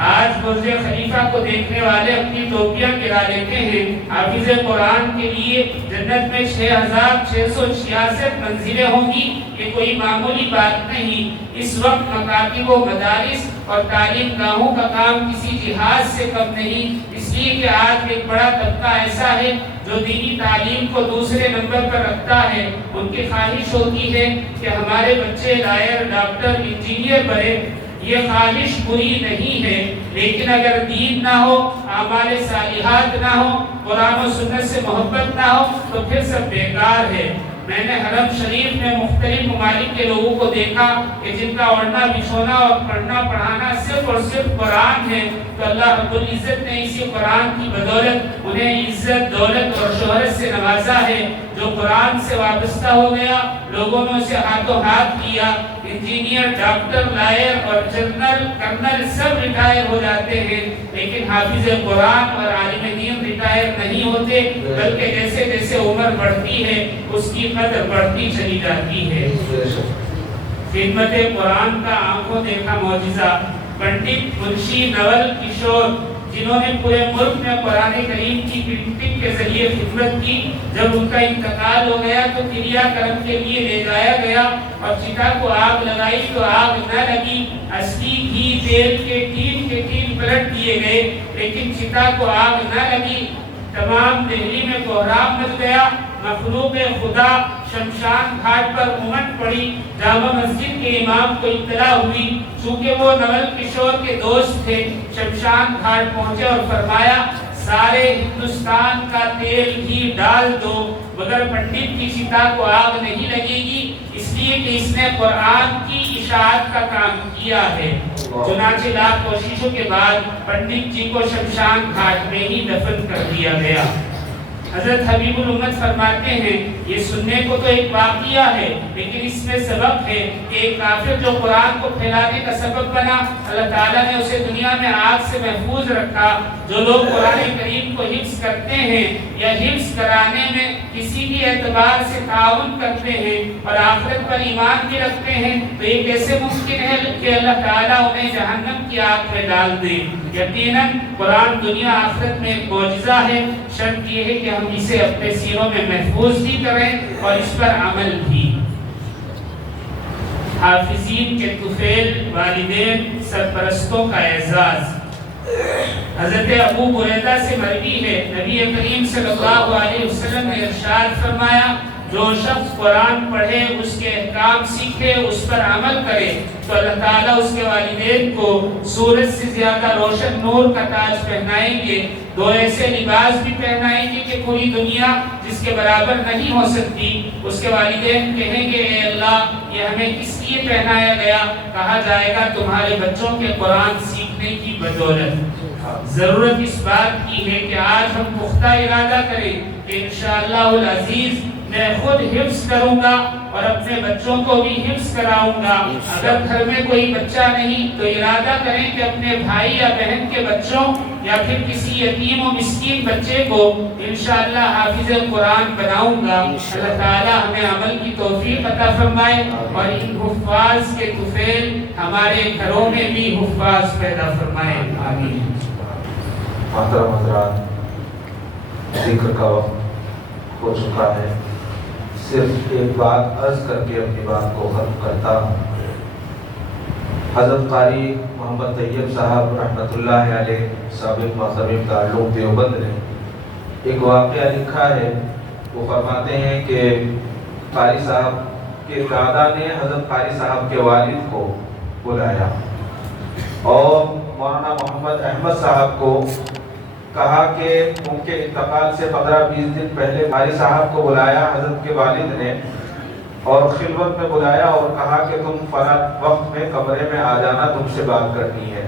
آج برج خلیفہ کو دیکھنے والے اپنی ٹوپیاں گرا لیتے ہیں، حافظ قرآن کے لیے جنت میں 6666 منزلیں ہوں گی، یہ کوئی معمولی بات نہیں۔ اس وقت مکاتب و مدارس اور تعلیم گاہوں کا کام کسی جہاز سے کم نہیں، اس لیے کہ آج ایک بڑا طبقہ ایسا ہے جو دینی تعلیم کو دوسرے نمبر پر رکھتا ہے۔ ان کی خواہش ہوتی ہے کہ ہمارے بچے لائر، ڈاکٹر، انجینئر بنے۔ یہ خواہش بری نہیں ہے، لیکن اگر دین نہ ہو، اعمال صالحات نہ ہو، قرآن و سنت سے محبت نہ ہو تو پھر سب بیکار ہے۔ میں نے حرم شریف میں مختلف ممالک کے لوگوں کو دیکھا کہ جن کا اوڑھنا بچھونا اور پڑھنا پڑھانا صرف اور صرف قرآن ہے، تو اللہ رب العزت نے اسی قرآن کی بدولت انہیں عزت، دولت اور شہرت سے نوازا ہے۔ جو قرآن سے وابستہ ہو گیا، لوگوں نے اسے ہاتھوں ہاتھ کیا، انجینئر، ڈاکٹر، لائر اور جنرل، کرنل سب ریٹائر ہو جاتے ہیں، لیکن حافظ قرآن اور عالم دین ریٹائر نہیں ہوتے، بلکہ جیسے جیسے عمر بڑھتی ہے اس کی قدر بڑھتی چلی جاتی ہے۔ خدمت قرآن کا آنکھوں دیکھا معجزہ۔ پنڈت منشی نول کشور جنہوں نے پورے ملک میں قرآن کریم کی پرنٹنگ کے ذریعے خدمت کی، جب ان کا انتقال ہو گیا تو کریا کرم کے لیے لے جایا گیا اور چتا کو آگ لگائی تو آگ نہ لگی۔ اصلی گھی تیل کے تین پلٹ دیے گئے لیکن چتا کو آگ نہ لگی۔ تمام دہلی میں کوہرام مچ گیا۔ مخلوق خدا شمشان گھاٹ پر امٹ پڑی۔ جامع مسجد کے امام کو اطلاع ہوئی، چونکہ وہ نول کشور کے دوست تھے، شمشان گھاٹ پہنچے اور فرمایا سارے ہندوستان کا تیل گھی ڈال دو مگر پنڈت کی چتا کو آگ نہیں لگے گی، اس لیے کہ اس نے قرآن کی اشاعت کا کام کیا ہے۔ چنانچہ لاکھ کوششوں کے بعد پنڈت جی کو شمشان گھاٹ میں ہی دفن کر دیا گیا۔ حضرت حبیب الامت فرماتے ہیں یہ سننے کو تو ایک واقعہ ہے لیکن اس میں سبق ہے کہ ایک کافر جو قرآن کو پھیلانے کا سبب بنا اللہ تعالیٰ نے اسے دنیا میں آگ سے محفوظ رکھا. جو لوگ قرآن کریم کو حفظ کرتے ہیں یا حفظ کرانے میں کسی بھی اعتبار سے تعاون کرتے ہیں اور آخرت پر ایمان بھی رکھتے ہیں تو یہ کیسے ممکن ہے کہ اللہ تعالیٰ انہیں جہنم کی آگ میں ڈال دے. یقیناً قرآن دنیا آخرت میں ایک معجزہ ہے. شرط یہ ہے کہ ہم اسے اپنے سینوں میں محفوظ بھی کریں اور اس پر عمل بھی. حافظین کے طفیل، والدین، سرپرستوں کا اعزاز. حضرت ابو بریدہ سے مروی ہے نبی کریم صلی اللہ علیہ وسلم نے ارشاد فرمایا جو شخص قرآن پڑھے، اس کے احکام سیکھے، اس پر عمل کرے تو اللہ تعالیٰ اس کے والدین کو سورج سے زیادہ روشن نور کا تاج پہنائیں گے. 2 ایسے لباس بھی پہنائیں گے کہ پوری دنیا جس کے برابر نہیں ہو سکتی. اس کے والدین کہیں گے اے اللہ یہ ہمیں کس لیے پہنایا گیا؟ کہا جائے گا تمہارے بچوں کے قرآن سیکھنے کی بدولت. ضرورت اس بات کی ہے کہ آج ہم پختہ ارادہ کریں کہ انشاءاللہ العزیز میں خود حفظ کروں گا اور اپنے بچوں کو بھی حفظ کراؤں گا. اگر گھر میں کوئی بچہ نہیں تو ارادہ کریں کہ اپنے بھائی یا بہن کے بچوں یا پھر کسی یتیم و مسکین بچے کو انشاءاللہ حافظ قرآن بناؤں گا. اللہ تعالیٰ ہمیں عمل کی توفیق عطا فرمائے اور ان حفاظ کے طفیل ہمارے گھروں میں بھی حفاظ پیدا فرمائے. آمین. محترم حضرات، ذکر کا وقت ہو چکا ہے. صرف ایک بات عرض کر کے اپنی بات کو ختم کرتا ہوں. حضرت قاری محمد طیب صاحب رحمۃ اللہ علیہ سابق محترم دارالعلوم دیوبند نے ایک واقعہ لکھا ہے. وہ فرماتے ہیں کہ قاری صاحب کے دادا نے حضرت قاری صاحب کے والد کو بلایا اور مولانا محمد احمد صاحب کو کہا کہ ان کے انتقال سے 15-20 دن پہلے قاری صاحب کو بلایا حضرت کے والد نے اور خلوت میں بلایا اور کہا کہ تم فلاں وقت میں کمرے میں آ جانا، تم سے بات کرنی ہے.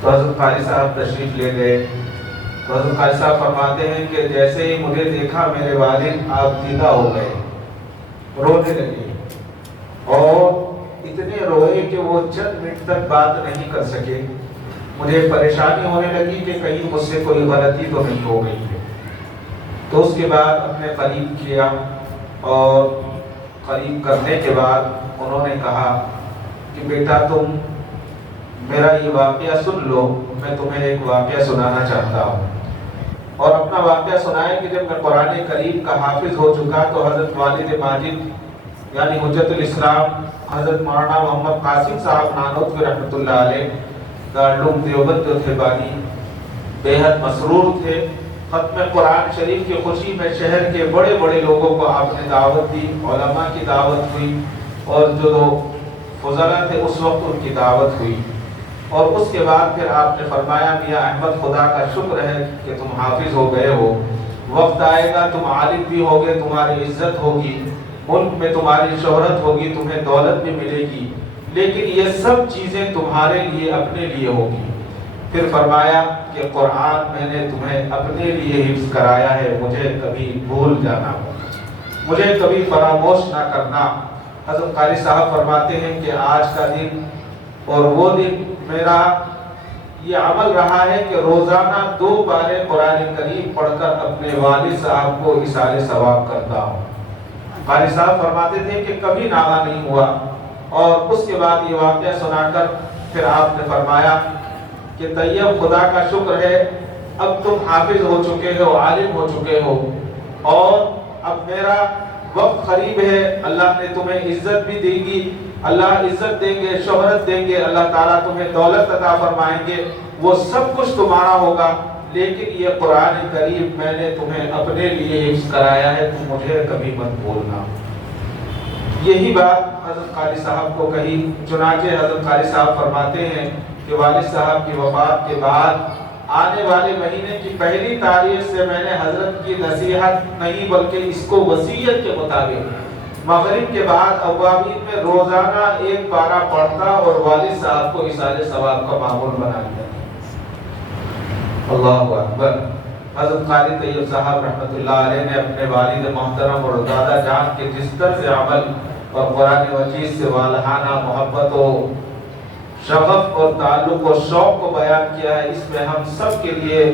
تو حضرت قاری صاحب تشریف لے گئے. تو حضرت قاری صاحب فرماتے ہیں کہ جیسے ہی مجھے دیکھا میرے والد آپ دیدہ ہو گئے، رونے لگے اور اتنے روئے کہ وہ چند منٹ تک بات نہیں کر سکے. مجھے پریشانی ہونے لگی کہ کہیں مجھ سے کوئی غلطی تو نہیں ہو گئی ہے. تو اس کے بعد اپنے قریب کیا اور قریب کرنے کے بعد انہوں نے کہا کہ بیٹا تم میرا یہ واقعہ سن لو. میں تمہیں ایک واقعہ سنانا چاہتا ہوں. اور اپنا واقعہ سنائے کہ جب میں قرآن کریم کا حافظ ہو چکا تو حضرت والد ماجد یعنی حجت الاسلام حضرت مولانا محمد قاسم صاحب نانوتوی رحمۃ اللہ علیہ دارالعلوم دیوبند جو تھے بانی، بے حد مسرور تھے. ختم قرآن شریف کی خوشی میں شہر کے بڑے بڑے لوگوں کو آپ نے دعوت دی، علماء کی دعوت ہوئی اور جو فضلاء تھے اس وقت ان کی دعوت ہوئی. اور اس کے بعد پھر آپ نے فرمایا میاں احمد خدا کا شکر ہے کہ تم حافظ ہو گئے ہو. وقت آئے گا تم عالم بھی ہوگے، تمہاری عزت ہوگی، ملک میں تمہاری شہرت ہوگی، تمہیں دولت بھی ملے گی، لیکن یہ سب چیزیں تمہارے لیے اپنے لیے ہوگی. پھر فرمایا کہ قرآن میں نے تمہیں اپنے لیے حفظ کرایا ہے، مجھے کبھی بھول جانا، مجھے کبھی فراموش نہ کرنا. حضرت قاری صاحب فرماتے ہیں کہ آج کا دن اور وہ دن میرا یہ عمل رہا ہے کہ روزانہ 2 بار قرآن کریم پڑھ کر اپنے والد صاحب کو ایصال ثواب کرتا ہوں. قاری صاحب فرماتے تھے کہ کبھی ناغہ نہیں ہوا. اور اس کے بعد یہ واقعہ سنا کر پھر آپ نے فرمایا کہ طیب خدا کا شکر ہے اب تم حافظ ہو چکے ہو، عالم ہو چکے ہو اور اب میرا وقت قریب ہے. اللہ نے تمہیں عزت بھی دے گی، اللہ عزت دیں گے، شہرت دیں گے، اللہ تعالیٰ تمہیں دولت عطا فرمائیں گے، وہ سب کچھ تمہارا ہوگا. لیکن یہ قرآن کریم میں نے تمہیں اپنے لیے حفظ کرایا ہے، تم مجھے کبھی مت بھولنا. یہی بات حضرت قاری صاحب کو کہی. چنانچہ حضرت قاری صاحب فرماتے ہیں کہ والد صاحب کی وفات کے بعد آنے والے مہینے کی 1 تاریخ سے میں نے حضرت کی نصیحت نہیں بلکہ اس کو وصیت کے مطابق مغرب کے بعد اوابین میں روزانہ 1 پارہ پڑھتا اور والد صاحب کو ایصال ثواب کا معمول بنا دیا. اللہ اکبر. حضرت قاری طیب صاحب رحمۃ اللہ علیہ نے اپنے والد محترم اور دادا جان کے جس طرز عمل اور قرآن مجید سے والہانہ محبت و شغف اور تعلق و شوق کو بیان کیا ہے، اس میں ہم سب کے لیے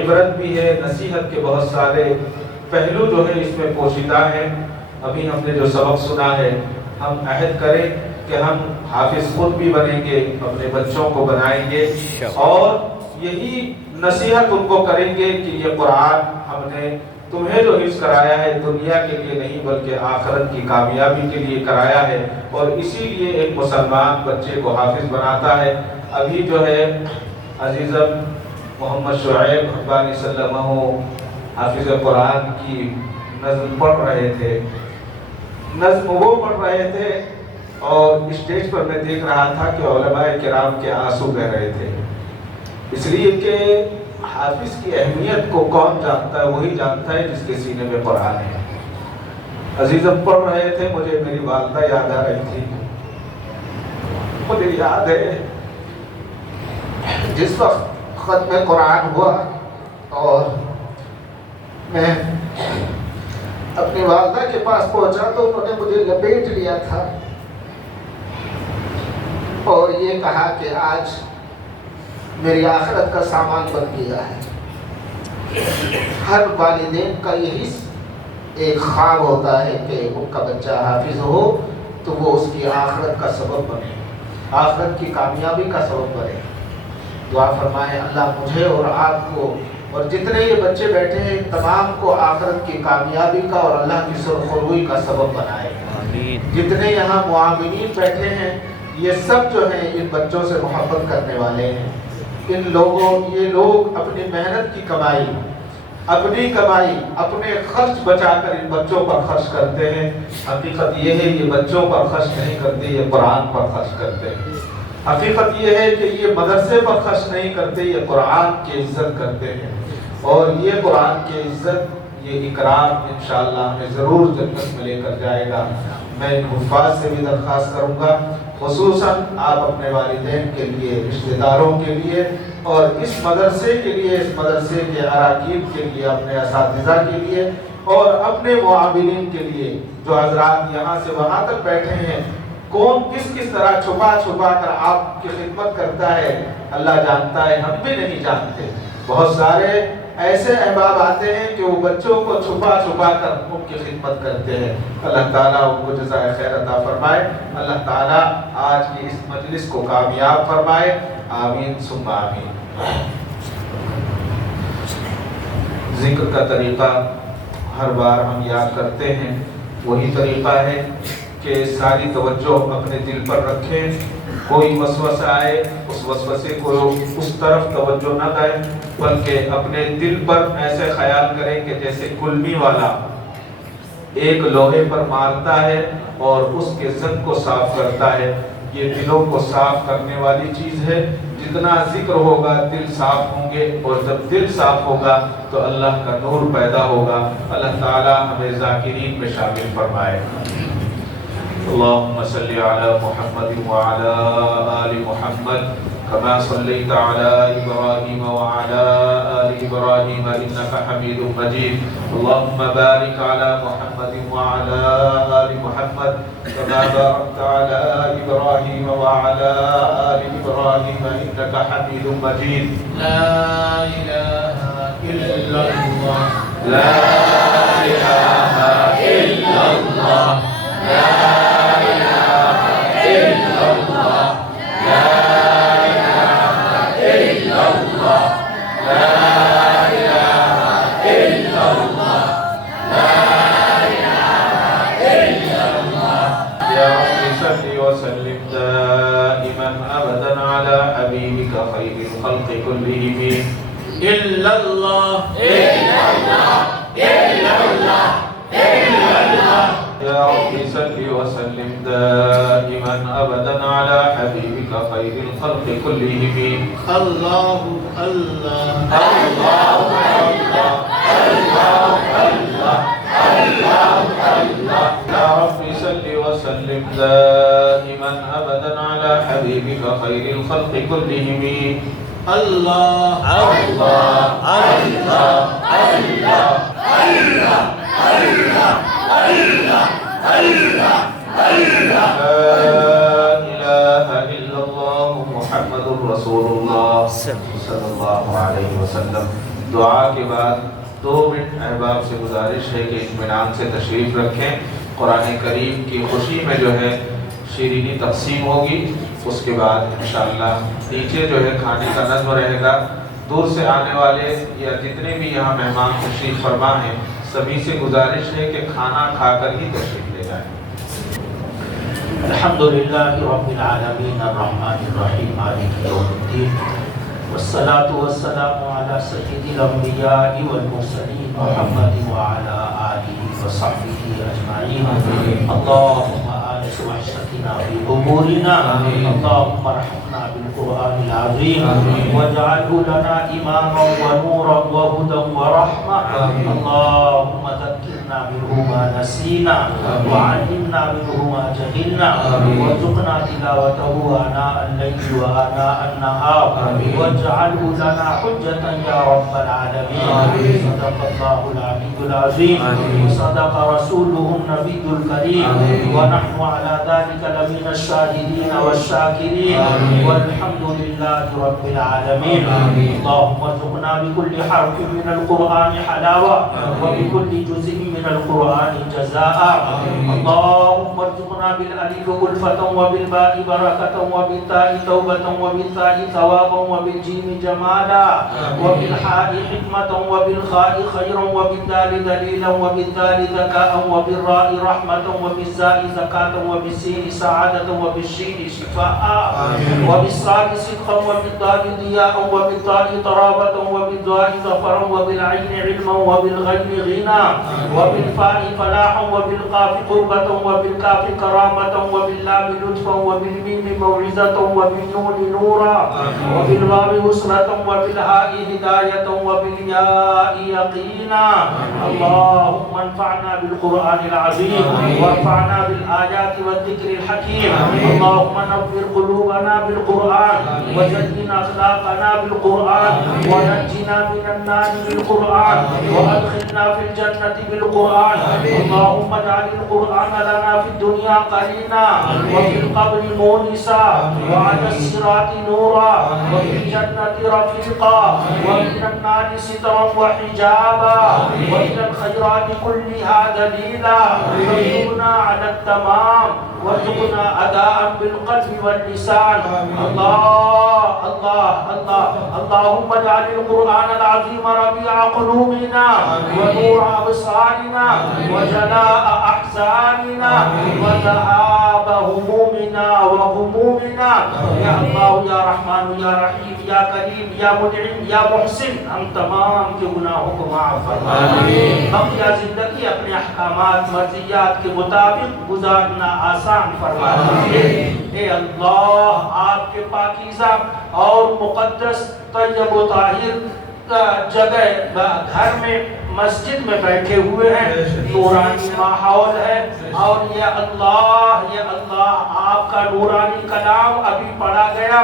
عبرت بھی ہے، نصیحت کے بہت سارے پہلو جو ہے اس میں پوشیدہ ہیں۔ ابھی ہم نے جو سبق سنا ہے، ہم عہد کریں کہ ہم حافظ خود بھی بنیں گے، اپنے بچوں کو بنائیں گے اور یہی نصیحت ان کو کریں گے کہ یہ قرآن ہم نے تمہیں جو حفظ کرایا ہے دنیا کے لیے نہیں بلکہ آخرت کی کامیابی کے لیے کرایا ہے، اور اسی لیے ایک مسلمان بچے کو حافظ بناتا ہے۔ ابھی جو ہے عزیزم محمد شعیب ربانی صلی اللہ علیہ وسلم حافظ قرآن کی نظم پڑھ رہے تھے، نظم وہ پڑھ رہے تھے اور اسٹیج پر میں دیکھ رہا تھا کہ علماء کرام کے آنسو بہہ رہے تھے، اس لیے کہ حافظ کی اہمیت کو کون جانتا ہے؟ وہی جانتا ہے جس کے سینے میں قرآن ہے۔ عزیزم پڑھ رہے تھے، مجھے میری والدہ یاد آ رہی تھی۔ مجھے یاد ہے جس وقت ختم قرآن ہوا اور میں اپنی والدہ کے پاس پہنچا تو انہوں نے مجھے لپیٹ لیا تھا اور یہ کہا کہ آج میری آخرت کا سامان بن گیا ہے۔ ہر والدین کا یہی ایک خواب ہوتا ہے کہ ان کا بچہ حافظ ہو تو وہ اس کی آخرت کا سبب بنے، آخرت کی کامیابی کا سبب بنے۔ دعا فرمائیں اللہ مجھے اور آپ کو اور جتنے یہ بچے بیٹھے ہیں تمام کو آخرت کی کامیابی کا اور اللہ کی سرخروئی کا سبب بنائے۔ جتنے یہاں معاونین بیٹھے ہیں یہ سب جو ہیں ان بچوں سے محبت کرنے والے ہیں۔ ان لوگوں یہ لوگ اپنی محنت کی کمائی، اپنی کمائی، اپنے خرچ بچا کر ان بچوں پر خرچ کرتے ہیں۔ حقیقت یہ ہے یہ بچوں پر خرچ نہیں کرتے، یہ قرآن پر خرچ کرتے ہیں۔ حقیقت یہ ہے کہ یہ مدرسے پر خرچ نہیں کرتے، یہ قرآن کی عزت کرتے ہیں، اور یہ قرآن کی عزت، یہ اکرام انشاءاللہ ہمیں ضرور جنت میں لے کر جائے گا۔ میں ان حفاظ سے بھی درخواست کروں گا، خصوصاً آپ اپنے والدین کے لیے، رشتہ داروں کے لیے اور اس مدرسے کے لیے، اس مدرسے کے اراکین کے لیے، اپنے اساتذہ کے لیے اور اپنے معاونین کے لیے جو حضرات یہاں سے وہاں تک بیٹھے ہیں، کون کس طرح چھپا چھپا کر آپ کی خدمت کرتا ہے اللہ جانتا ہے، ہم بھی نہیں جانتے۔ بہت سارے ایسے احباب آتے ہیں کہ وہ بچوں کو چھپا چھپا کر ان کی خدمت کرتے ہیں۔ اللہ تعالیٰ ان کو جزائے خیر عطا فرمائے، اللہ تعالیٰ آج کی اس مجلس کو کامیاب فرمائے، آمین ثم آمین۔ ذکر کا طریقہ ہر بار ہم یاد کرتے ہیں، وہی طریقہ ہے کہ ساری توجہ اپنے دل پر رکھیں، کوئی وسوسہ آئے اس وسوسے کو اس طرف توجہ نہ دیں، بلکہ اپنے دل پر ایسے خیال کریں کہ جیسے کلمی والا ایک لوہے پر مارتا ہے اور اس کے زنگ کو صاف کرتا ہے۔ یہ دلوں کو صاف کرنے والی چیز ہے، جتنا ذکر ہوگا دل صاف ہوں گے، اور جب دل صاف ہوگا تو اللہ کا نور پیدا ہوگا۔ اللہ تعالی ہمیں ذاکرین میں شامل فرمائے۔ اللهم صل على محمد وعلى آل محمد كما صليت على إبراهيم وعلى آل إبراهيم إنك حميد مجيد اللهم بارك على محمد وعلى آل محمد كما باركت على إبراهيم وعلى آل إبراهيم إنك حميد مجيد لا إله إلا الله لا إله إلا الله لا وسلم دائما أبدا على حبيبك خير الخلق كلهم إلا الله إلا الله إلا الله إلا الله يا رب صل وسلم دائما أبدا على حبيبك خير الخلق كلهم الله الله الله الله الله الله الله الله يا رب صل وسلم دائما أبدا على حبيبك خير الخلق كلهم الله الله الله لا إله إلا الله محمد رسول اللہ صلی اللہ علیہ وسلم. دعا کے بعد 2 منٹ احباب سے گزارش ہے کہ اطمینان سے تشریف رکھیں. قرآن کریم کی خوشی میں جو ہے شیرینی تقسیم ہوگی. اس کے بعد انشاءاللہ نیچے جو ہے کھانے کا نظم رہے گا. دور سے آنے والے یا جتنے بھی یہاں مہمان تشریف فرما ہیں سبھی سے گزارش ہے کہ کھانا کھا کر ہی تشریف لے جائیں. الحمدللہ رب العالمین الرحمن الرحیم مالک یوم الدین والصلاة والسلام علی سید الانبیاء والمرسلین محمد وعلی آلہ وصحبہ اجمعین. اللہم آنس وحشتنا فی قبورنا. اللہم ارحمنا بالقرآن العظیم واجعله لنا اماما ونورا وهدى ورحمة. اللہم ذکرنا منه ما نسینا وعلمنا منه ما جهلنا وارزقنا تلاوته آناء الليل وآناء النهار واجعله لنا حجة يا رب العالمين. صدق الله العلي العظيم وصدق رسوله النبي الكريم ونحن على ذلك لمن الشاهدين والشاكرين والحمد لله رب العالمين. اللهم ارزقنا بكل حرف من القرآن حلاوة وبكل جزء من القرآن جزاء. اللهم ارزقنا بالألف ألفة وبالباء بركة وبالتاء توبة وبالثاء ثوابا وبالجيم جمالا وبالحاء حكمة وبالخاء خيرا وبالدال دليلا وبالدال ذكاء وبالراء رحمة وبالزاء زكاة وبالسين سعادة وبالشين شفاء وبالصاد صدقا وبالضاد ضياء وبالطاء طرابة وبالدعاء ظفرا وبالعين علما وبالغين غنى وبالفاء فلاحا وبالقاف قربة وبالكاف كرامة وباللام لطفا وبالميم موعظة وبالنون نورا وبالواو يسرة وبالهاء هداية وبالياء يقينا. اللهم انفعنا بالقرآن العظيم وانفعنا بالآيات والذكر الحكيم. اللهم نور قلوبنا بالقرآن وزين أخلاقنا بالقرآن ونجنا من النار بالقرآن وأدخلنا في الجنة بالقرآن. اللهم اجعل القرآن لنا في الدنيا قرينا وفي القبر مونسا وعلى الصراط نورا وفي الجنة رفيقا ومن النار سترا وحجابا وإلى الخيرات كلها دليلا. وارزقنا على التمام وارزقنا أداء بالقلب واللسان. الله الله الله. اللهم اجعل القرآن العظيم ربيع قلوبنا ونور أبصارنا وجلاء أحزاننا وذهاب همومنا وغمومنا. يا الله يا رحمن يا رحيم يا كريم يا منعم يا محسن ہم تمام کے گناہوں کو معاف فرما. بقیہ زندگی اپنے احکامات مرضیات کے مطابق گزارنا آسان فرما. اے اللہ آپ کے پاکیزہ اور مقدس طیب و طاہر جگہ گھر میں مسجد میں بیٹھے ہوئے ہیں. نورانی ماحول ہے اور یہ اللہ آپ کا نورانی کلام ابھی پڑھا گیا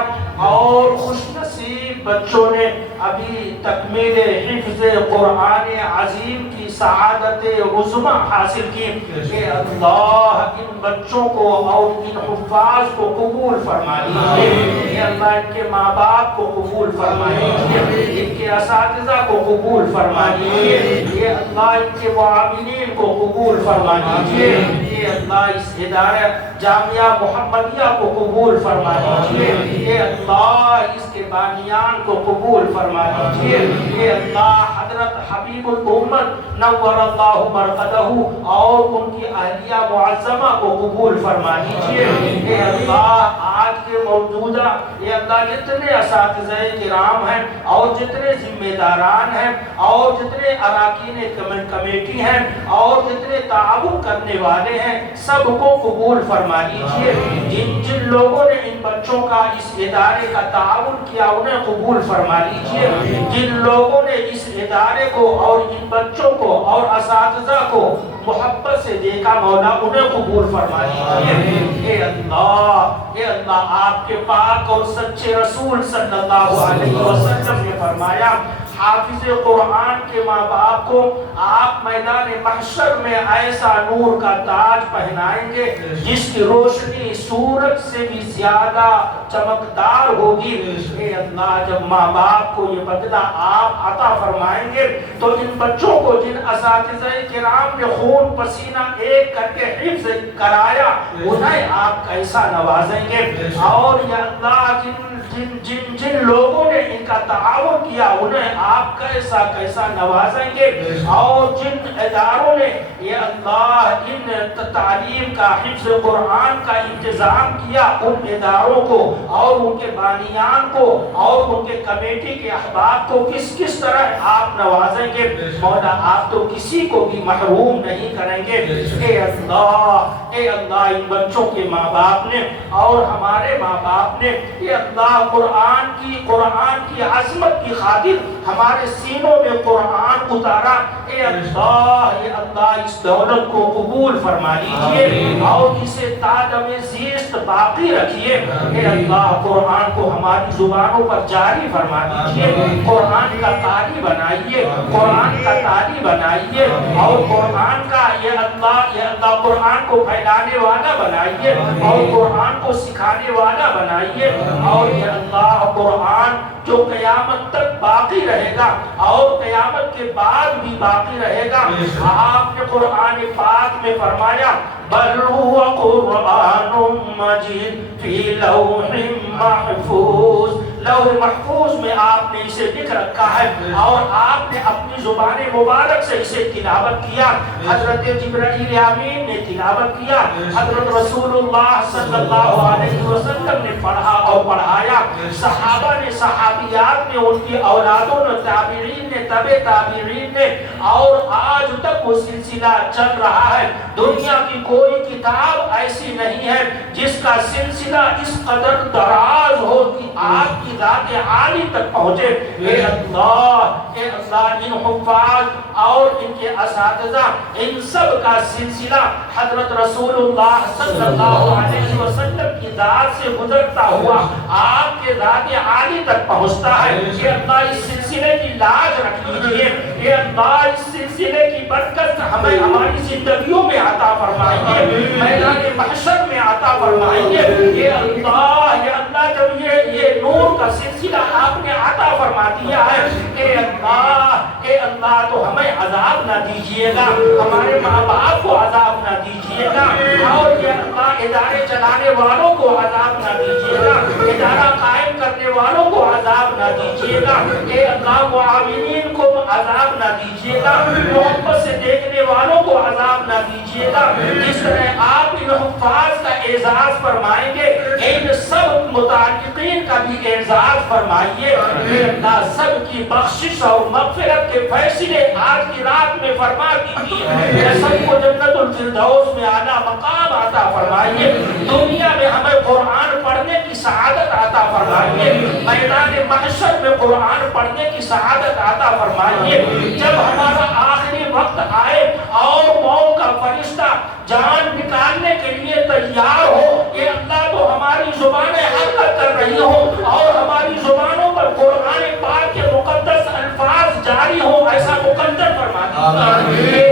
اور خوش نصیب بچوں نے ابھی تکمیل حفظ قرآن عظیم کی سعادت عظمی حاصل کی. کہ اللہ ان بچوں کو اور ان حفاظ کو قبول فرما لیجیے. اللہ ان کے ماں باپ کو قبول فرما لیجیے. ان کے اساتذہ کو قبول فرما لیجیے. یہ اللہ ان کے معاونین کو قبول فرما لیجیے. یہ اللہ اس ادارہ جامعہ محمدیہ کو قبول فرما لیجیے. یہ اللہ اس کے بانیان کو قبول فرما لیجیے. یہ اللہ حضرت حبیب الامت نور اللہ مرقدہ اور ان کی اہلیہ معظمہ کو قبول فرما لیجیے. یہ اللہ آج کے موجودہ یہ اللہ جتنے اساتذہ کرام ہیں اور جتنے ذمہ داران ہیں اور جتنے اراکین کمیٹی ہیں اور جتنے تعاون کرنے والے ہیں سب کو قبول فرما لیجیے. جن لوگوں نے ان بچوں کا اس ادارے کا تعاون کیا انہیں قبول فرما لیجیے. جن لوگوں نے اس ادارے کو اور ان بچوں کو اور اساتذہ کو محبت سے دیکھا مولا انہیں قبول فرما لیجیے. اے اللہ آپ کے پاک اور سچے رسول صلی اللہ علیہ وسلم نے فرمایا حافظ قرآن کے ماں باپ کو آپ میدان محشر میں ایسا نور کا تاج پہنائیں گے جس کی روشنی سورج سے بھی زیادہ چمکدار ہوگی. اے اللہ جب ماں باپ کو یہ بدلہ آپ عطا فرمائیں گے تو ان بچوں کو جن اساتذہ کرام نے خون پسینہ ایک کر کے حفظ کرایا انہیں آپ کیسا نوازیں گے. اور یا اللہ جن لوگوں نے ان کا تعاون کیا انہیں آپ کیسا کیسا نوازیں گے. اور جن اداروں نے یا اللہ ان تعلیم کا حفظ قرآن کا انتظام کیا ان اداروں کو اور ان کے بانیان کو اور ان کے کمیٹی کے احباب کو کس طرح آپ نوازیں گے. مولا آپ تو کسی کو بھی محروم نہیں کریں گے. اے اللہ ان بچوں کے ماں باپ نے اور ہمارے ماں باپ نے اے اللہ قرآن کی عظمت کی خاطر ہمارے سینوں میں قرآن اتارا. اے اللہ اس دولت کو قبول فرما لیجئے اور اسے تاج میں زیست باقی رکھیے. اے اللہ قرآن کو ہماری زبانوں پر جاری فرما دیجئے. قرآن کا تالی بنائیے, قرآن کا تالی بنائیے اور قرآن کا یہ اللہ قرآن کو پھیلانے والا بنائیے اور قرآن کو سکھانے والا بنائیے. اور یہ اللہ قرآن جو قیامت تک باقی رہے گا اور قیامت کے بعد بھی باقی رہے گا. آپ نے قرآن پاک میں فرمایا بل هو قرآن مجید فی لوح محفوظ. لوح محفوظ میں آپ نے اسے لکھ رکھا ہے اور آپ نے اپنی زبان مبارک سے اسے تلاوت کیا. حضرت جبرائیل امین نے تلاوت کیا, حضرت رسول اللہ صلی اللہ علیہ وسلم نے پڑھا اور پڑھایا, صحابہ نے, صحابیات نے, ان کی اولادوں نے, تابعین نے, تبع تابعین نے, اور آج تک وہ سلسلہ چل رہا ہے. دنیا کی کوئی کتاب ایسی نہیں ہے جس کا سلسلہ اس قدر دراز ہو کہ آپ کی ذات عالی تک پہنچے. اے اللہ ان حفاظ اور ان کے اساتذہ ان سب کا سلسلہ حضرت رسول اللہ صلی اللہ علیہ وسلم کی ذات سے گزرتا ہوا آپ کے ذات عالی تک پہنچتا ہے. اے اللہ اس سلسلے کی لاج رکھ لیجئے. اے اللہ اس سلسلے کی برکت ہمیں ہماری زندگیوں میں عطا فرمائیے, میدان محشر میں عطا فرمائیے. اے اللہ جب یہ نور کا سلسلہ آپ نے عطا فرما دیا ہے, اے اللہ تو ہمیں عذاب نہ دیجیے گا, ہمارے ماں باپ کو عذاب نہ دیجیے گا, اور اے اللہ ادارے چلانے والوں کو عذاب نہ دیجیے گا, ادارہ قائم کرنے والوں کو عذاب نہ دیجیے گا. اے اللہ معاونین کو عذاب نہ دیجیے گا, محبت سے دیکھنے والوں کو عذاب نہ دیجیے گا. جس طرح آپ ان حفاظ کا اعزاز فرمائیں گے ان سب متعلقین کا بھی اعزاز فرمائیے. اے اللہ سب کی بخشش اور مغفرت کے فیصلے آج کی رات میں فرما دیجیے. سب کو جنت الفردوس میں اعلیٰ مقام عطا فرمائیے. دنیا میں ہمیں قرآن پڑھنے کی سعادت عطا فرمائیے, میدان محشر میں قرآن پڑھنے کی سعادت عطا فرمائیے. جب ہمارا آخری وقت آئے اور موت کا فرشتہ جان نکالنے کے لیے تیار ہو, یہ اللہ تو ہماری زبانیں حرکت کر رہی ہوں اور ہماری زبانوں پر قرآن پاک کے مقدس الفاظ جاری ہوں, ایسا مقدر فرما دیجیے.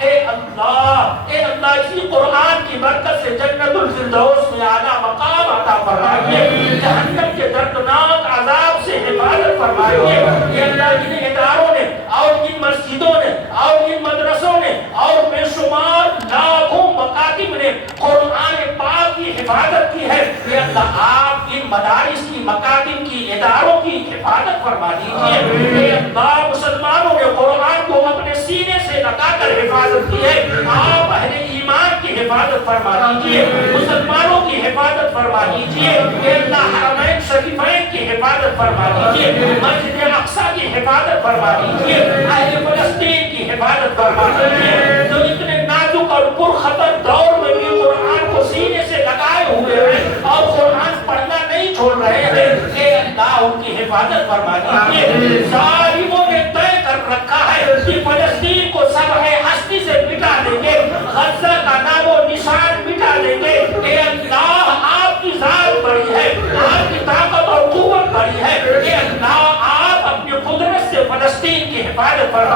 اے اللہ اسی قرآن کی برکت سے جنت الفردوس میں اعلیٰ مقام عطا فرمائیے, جہنم کے دردناک عذاب سے حفاظت فرمائیے. اے اللہ ان اداروں نے اور ان مسجدوں نے اور ان مدرسوں نے اور بے شمار لاکھوں مکاتب نے قرآن پاک کی حفاظت کی ہے. اے اللہ آپ ان مدارس کی, مکاتب کی, اداروں کی حفاظت فرما دیجیے. اے اللہ مسلمانوں نے قرآن کو اپنے سینے سے لگا کر حفاظت کی ہے, آپ اہل ایمان کی حفاظت فرما دیجیے, مسلمانوں کی حفاظت فرما دیجیے. اے اللہ حرمین شریفین کی حفاظت فرما دیجیے, مسجد اقصی کی حفاظت فرما دیجیے, اہل فلسطین کی حفاظت فرما دیجیے جو اتنے نازک اور پرخطر دور میں بھی قرآن کو سینے سے لگائے ہوئے ہیں اور قرآن پڑھنا نہیں چھوڑ رہے ہیں. اے اللہ ان کی حفاظت فرما دیجیے. ظالموں نے طے کر رکھا ہے کہ فلسطین کو سبحِ ہستی سے مٹا دیں گے, غزہ کا نام و نشان مٹا دیں گے. اے اللہ آپ کی ذات بڑی ہے, آپ کی طاقت اور قوت بڑی ہے. اے اللہ آپ اپنی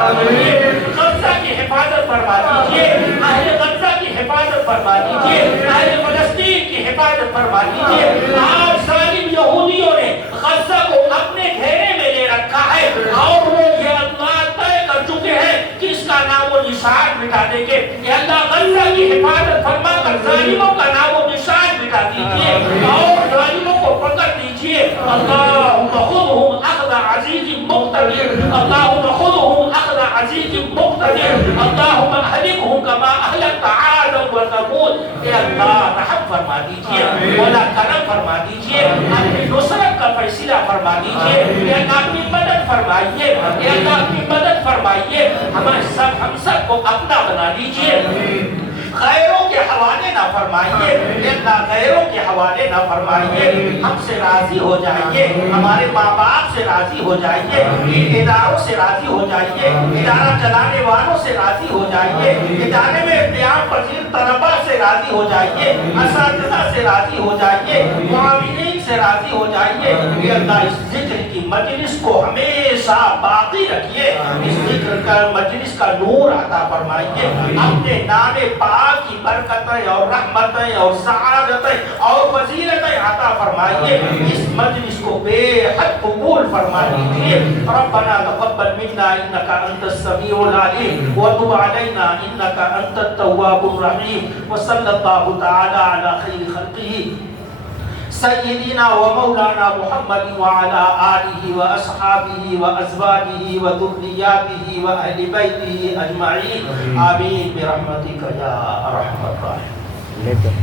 غزہ کی حفاظت فرما دیجیے، اہل غزہ کی حفاظت فرما دیجیے، اہل فلسطین کی حفاظت فرما دیجیے۔ آج ظالم یہودیوں نے غزہ کو اپنے گھیرے میں لے رکھا ہے اور وہ یہ اللہ طے کر چکے ہیں کہ اس کا نام و نشان مٹا دیں گے۔ کہ اللہ غزہ کی حفاظت فرما کر ظالموں کا نام و نشان مٹا دیجیے اور ظالموں کو پکڑ لیجیے۔ اللہم خذہم اخذ عزیز مقتدر، اللہم خذہم اخذ عزیز مقتدر، اللہم اہلکہم کما اہلکت عادا و ثمود۔ اے اللہ رحم فرما دیجیے، مولا کرم فرما دیجیے، اپنی نصرت کا فیصلہ فرما دیجیے۔ اے اللہ اپنی مدد فرمائیے، اے اللہ اپنی مدد فرمائیے، ہم سب کو اپنا بنا لیجیے، غیروں کے حوالے نہ فرمائیے، اللہ غیروں کے حوالے نہ فرمائیے، ہم سے راضی ہو جائیے، ہمارے ماں باپ سے راضی ہو جائیے، اداروں سے راضی ہو جائیے، ادارہ چلانے والوں سے راضی ہو جائیے، ادارے میں اختیار پذیر طلباء سے راضی ہو جائیے، اساتذہ سے راضی ہو جائیے، معاونین سے راضی ہو جائیے۔ کہ اللہ اس ذکر کی مجلس کو ہمیشہ باقی رکھیے، اس ذکر کا مجلس کا نور عطا فرمائیے، اپنے نام پاک کی برکتیں اور رحمتیں اور سعادتیں اور فضیلتیں عطا فرمائیے، اس مجلس کو بے حد قبول فرما لیجیے۔ ربنا تقبل منا انك انت السميع العليم وتب علينا انك انت التواب الرحيم، وصلى الله تعالى على خير خلقه سيدنا ومولانا محمد وعلى آله وأصحابه وأزواجه وذرياته وأهل بيته أجمعين آمين برحمتك يا أرحم الراحمين۔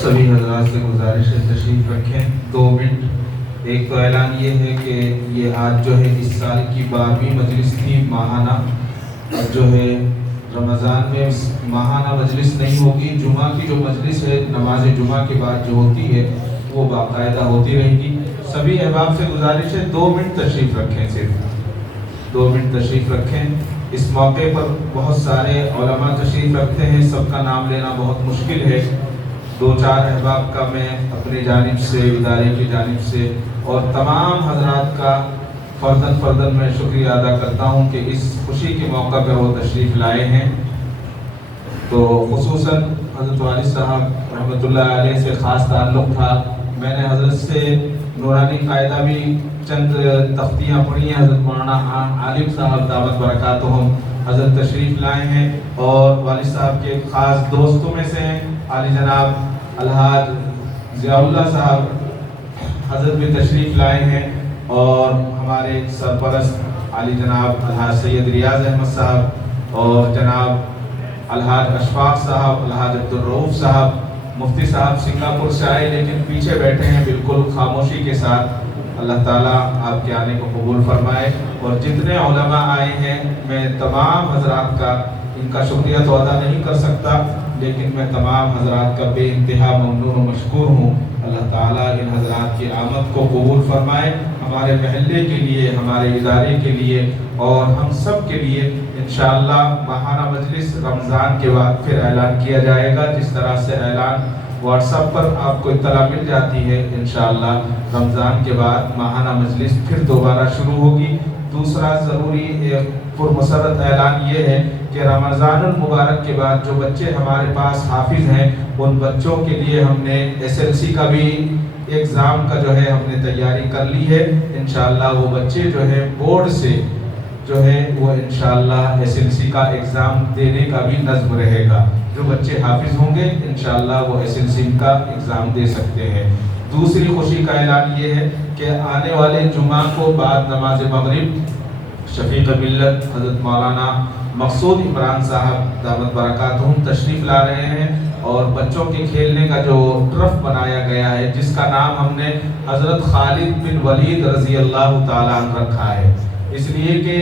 سبھی حضرات سے گزارش ہے تشریف رکھیں 2 منٹ۔ ایک تو اعلان یہ ہے کہ یہ آج جو ہے اس سال کی 12ویں مجلس تھی ماہانہ، جو ہے رمضان میں ماہانہ مجلس نہیں ہوگی، جمعہ کی جو مجلس ہے نماز جمعہ کے بعد جو ہوتی ہے وہ باقاعدہ ہوتی رہے گی۔ سبھی احباب سے گزارش ہے 2 منٹ تشریف رکھیں، صرف 2 منٹ تشریف رکھیں۔ اس موقع پر بہت سارے علماء تشریف رکھتے ہیں، سب کا نام لینا بہت مشکل ہے۔ 2-4 احباب کا میں اپنی جانب سے، ادارے کی جانب سے اور تمام حضرات کا فرداً میں شکریہ ادا کرتا ہوں کہ اس خوشی کے موقع پر وہ تشریف لائے ہیں۔ تو خصوصاً حضرت والد صاحب رحمۃ اللہ علیہ سے خاص تعلق تھا، میں نے حضرت سے نورانی قاعدہ بھی چند تختیاں پڑھی ہیں، حضرت مولانا عالم صاحب دعوت برکاتہم حضرت تشریف لائے ہیں، اور والد صاحب کے خاص دوستوں میں سے ہیں عالی جناب الحاج ضیاء اللہ صاحب حضرت بھی تشریف لائے ہیں، اور ہمارے سرپرست علی جناب الحاج سید ریاض احمد صاحب اور جناب الحاج اشفاق صاحب، الحاج عبدالرؤوف صاحب، مفتی صاحب سنگاپور سے آئے لیکن پیچھے بیٹھے ہیں بالکل خاموشی کے ساتھ۔ اللہ تعالیٰ آپ کے آنے کو قبول فرمائے، اور جتنے علماء آئے ہیں میں تمام حضرات کا ان کا شکریہ تو ادا نہیں کر سکتا، لیکن میں تمام حضرات کا بے انتہا ممنون و مشکور ہوں۔ اللہ تعالیٰ ان حضرات کی آمد کو قبول فرمائے، ہمارے محلے کے لیے، ہمارے ادارے کے لیے اور ہم سب کے لیے۔ انشاءاللہ ماہانہ مجلس رمضان کے بعد پھر اعلان کیا جائے گا، جس طرح سے اعلان واٹس ایپ پر آپ کو اطلاع مل جاتی ہے۔ انشاءاللہ رمضان کے بعد ماہانہ مجلس پھر دوبارہ شروع ہوگی۔ دوسرا ضروری پرمسرت اعلان یہ ہے کہ رمضان المبارک کے بعد جو بچے ہمارے پاس حافظ ہیں، ان بچوں کے لیے ہم نے SLC کا بھی ایگزام کا جو ہے ہم نے تیاری کر لی ہے۔ انشاءاللہ وہ بچے جو ہے بورڈ سے جو ہے وہ انشاءاللہ SLC کا ایگزام دینے کا بھی نظم رہے گا۔ جو بچے حافظ ہوں گے انشاءاللہ وہ SLC کا ایگزام دے سکتے ہیں۔ دوسری خوشی کا اعلان یہ ہے کہ آنے والے جمعہ کو بعد نماز مغرب شفیق ملت حضرت مولانا مقصود عمران صاحب دعوت برکاتہم تشریف لا رہے ہیں، اور بچوں کے کھیلنے کا جو ٹرف بنایا گیا ہے جس کا نام ہم نے حضرت خالد بن ولید رضی اللہ تعالیٰ عنہ رکھا ہے، اس لیے کہ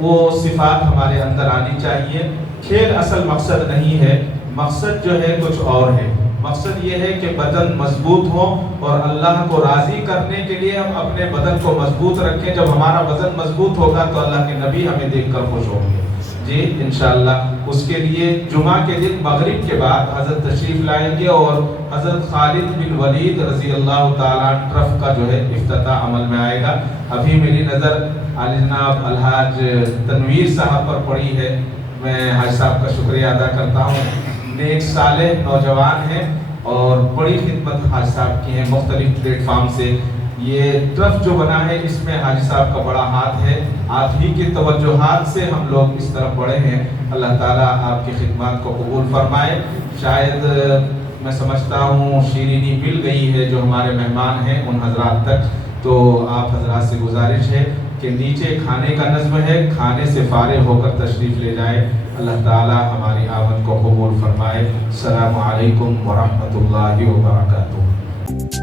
وہ صفات ہمارے اندر آنی چاہیے۔ کھیل اصل مقصد نہیں ہے، مقصد جو ہے کچھ اور ہے۔ مقصد یہ ہے کہ بدن مضبوط ہو، اور اللہ کو راضی کرنے کے لیے ہم اپنے بدن کو مضبوط رکھیں۔ جب ہمارا بدن مضبوط ہوگا تو اللہ کے نبی ہمیں دیکھ کر خوش ہوں گے۔ جی انشاءاللہ اس کے لیے جمعہ کے دن مغرب کے بعد حضرت تشریف لائیں گے، اور حضرت خالد بن ولید رضی اللہ تعالیٰ ٹرف کا جو ہے افتتاح عمل میں آئے گا۔ ابھی میری نظر عالی جناب الحاج تنویر صاحب پر پڑی ہے، میں حاج صاحب کا شکریہ ادا کرتا ہوں۔ نیک صالح نوجوان ہیں اور بڑی خدمت حاج صاحب کی ہیں مختلف پلیٹ فارم سے۔ یہ ٹرف جو بنا ہے اس میں حاج صاحب کا بڑا ہاتھ ہے، آپ ہی کی توجہات سے ہم لوگ اس طرف بڑھے ہیں۔ اللہ تعالیٰ آپ کی خدمات کو قبول فرمائے۔ شاید میں سمجھتا ہوں شیرینی مل گئی ہے جو ہمارے مہمان ہیں ان حضرات تک، تو آپ حضرات سے گزارش ہے کہ نیچے کھانے کا نظم ہے، کھانے سے فارغ ہو کر تشریف لے جائیں۔ اللہ تعالیٰ ہماری آمد کو قبول فرمائے۔ السلام علیکم ورحمۃ اللہ وبرکاتہ۔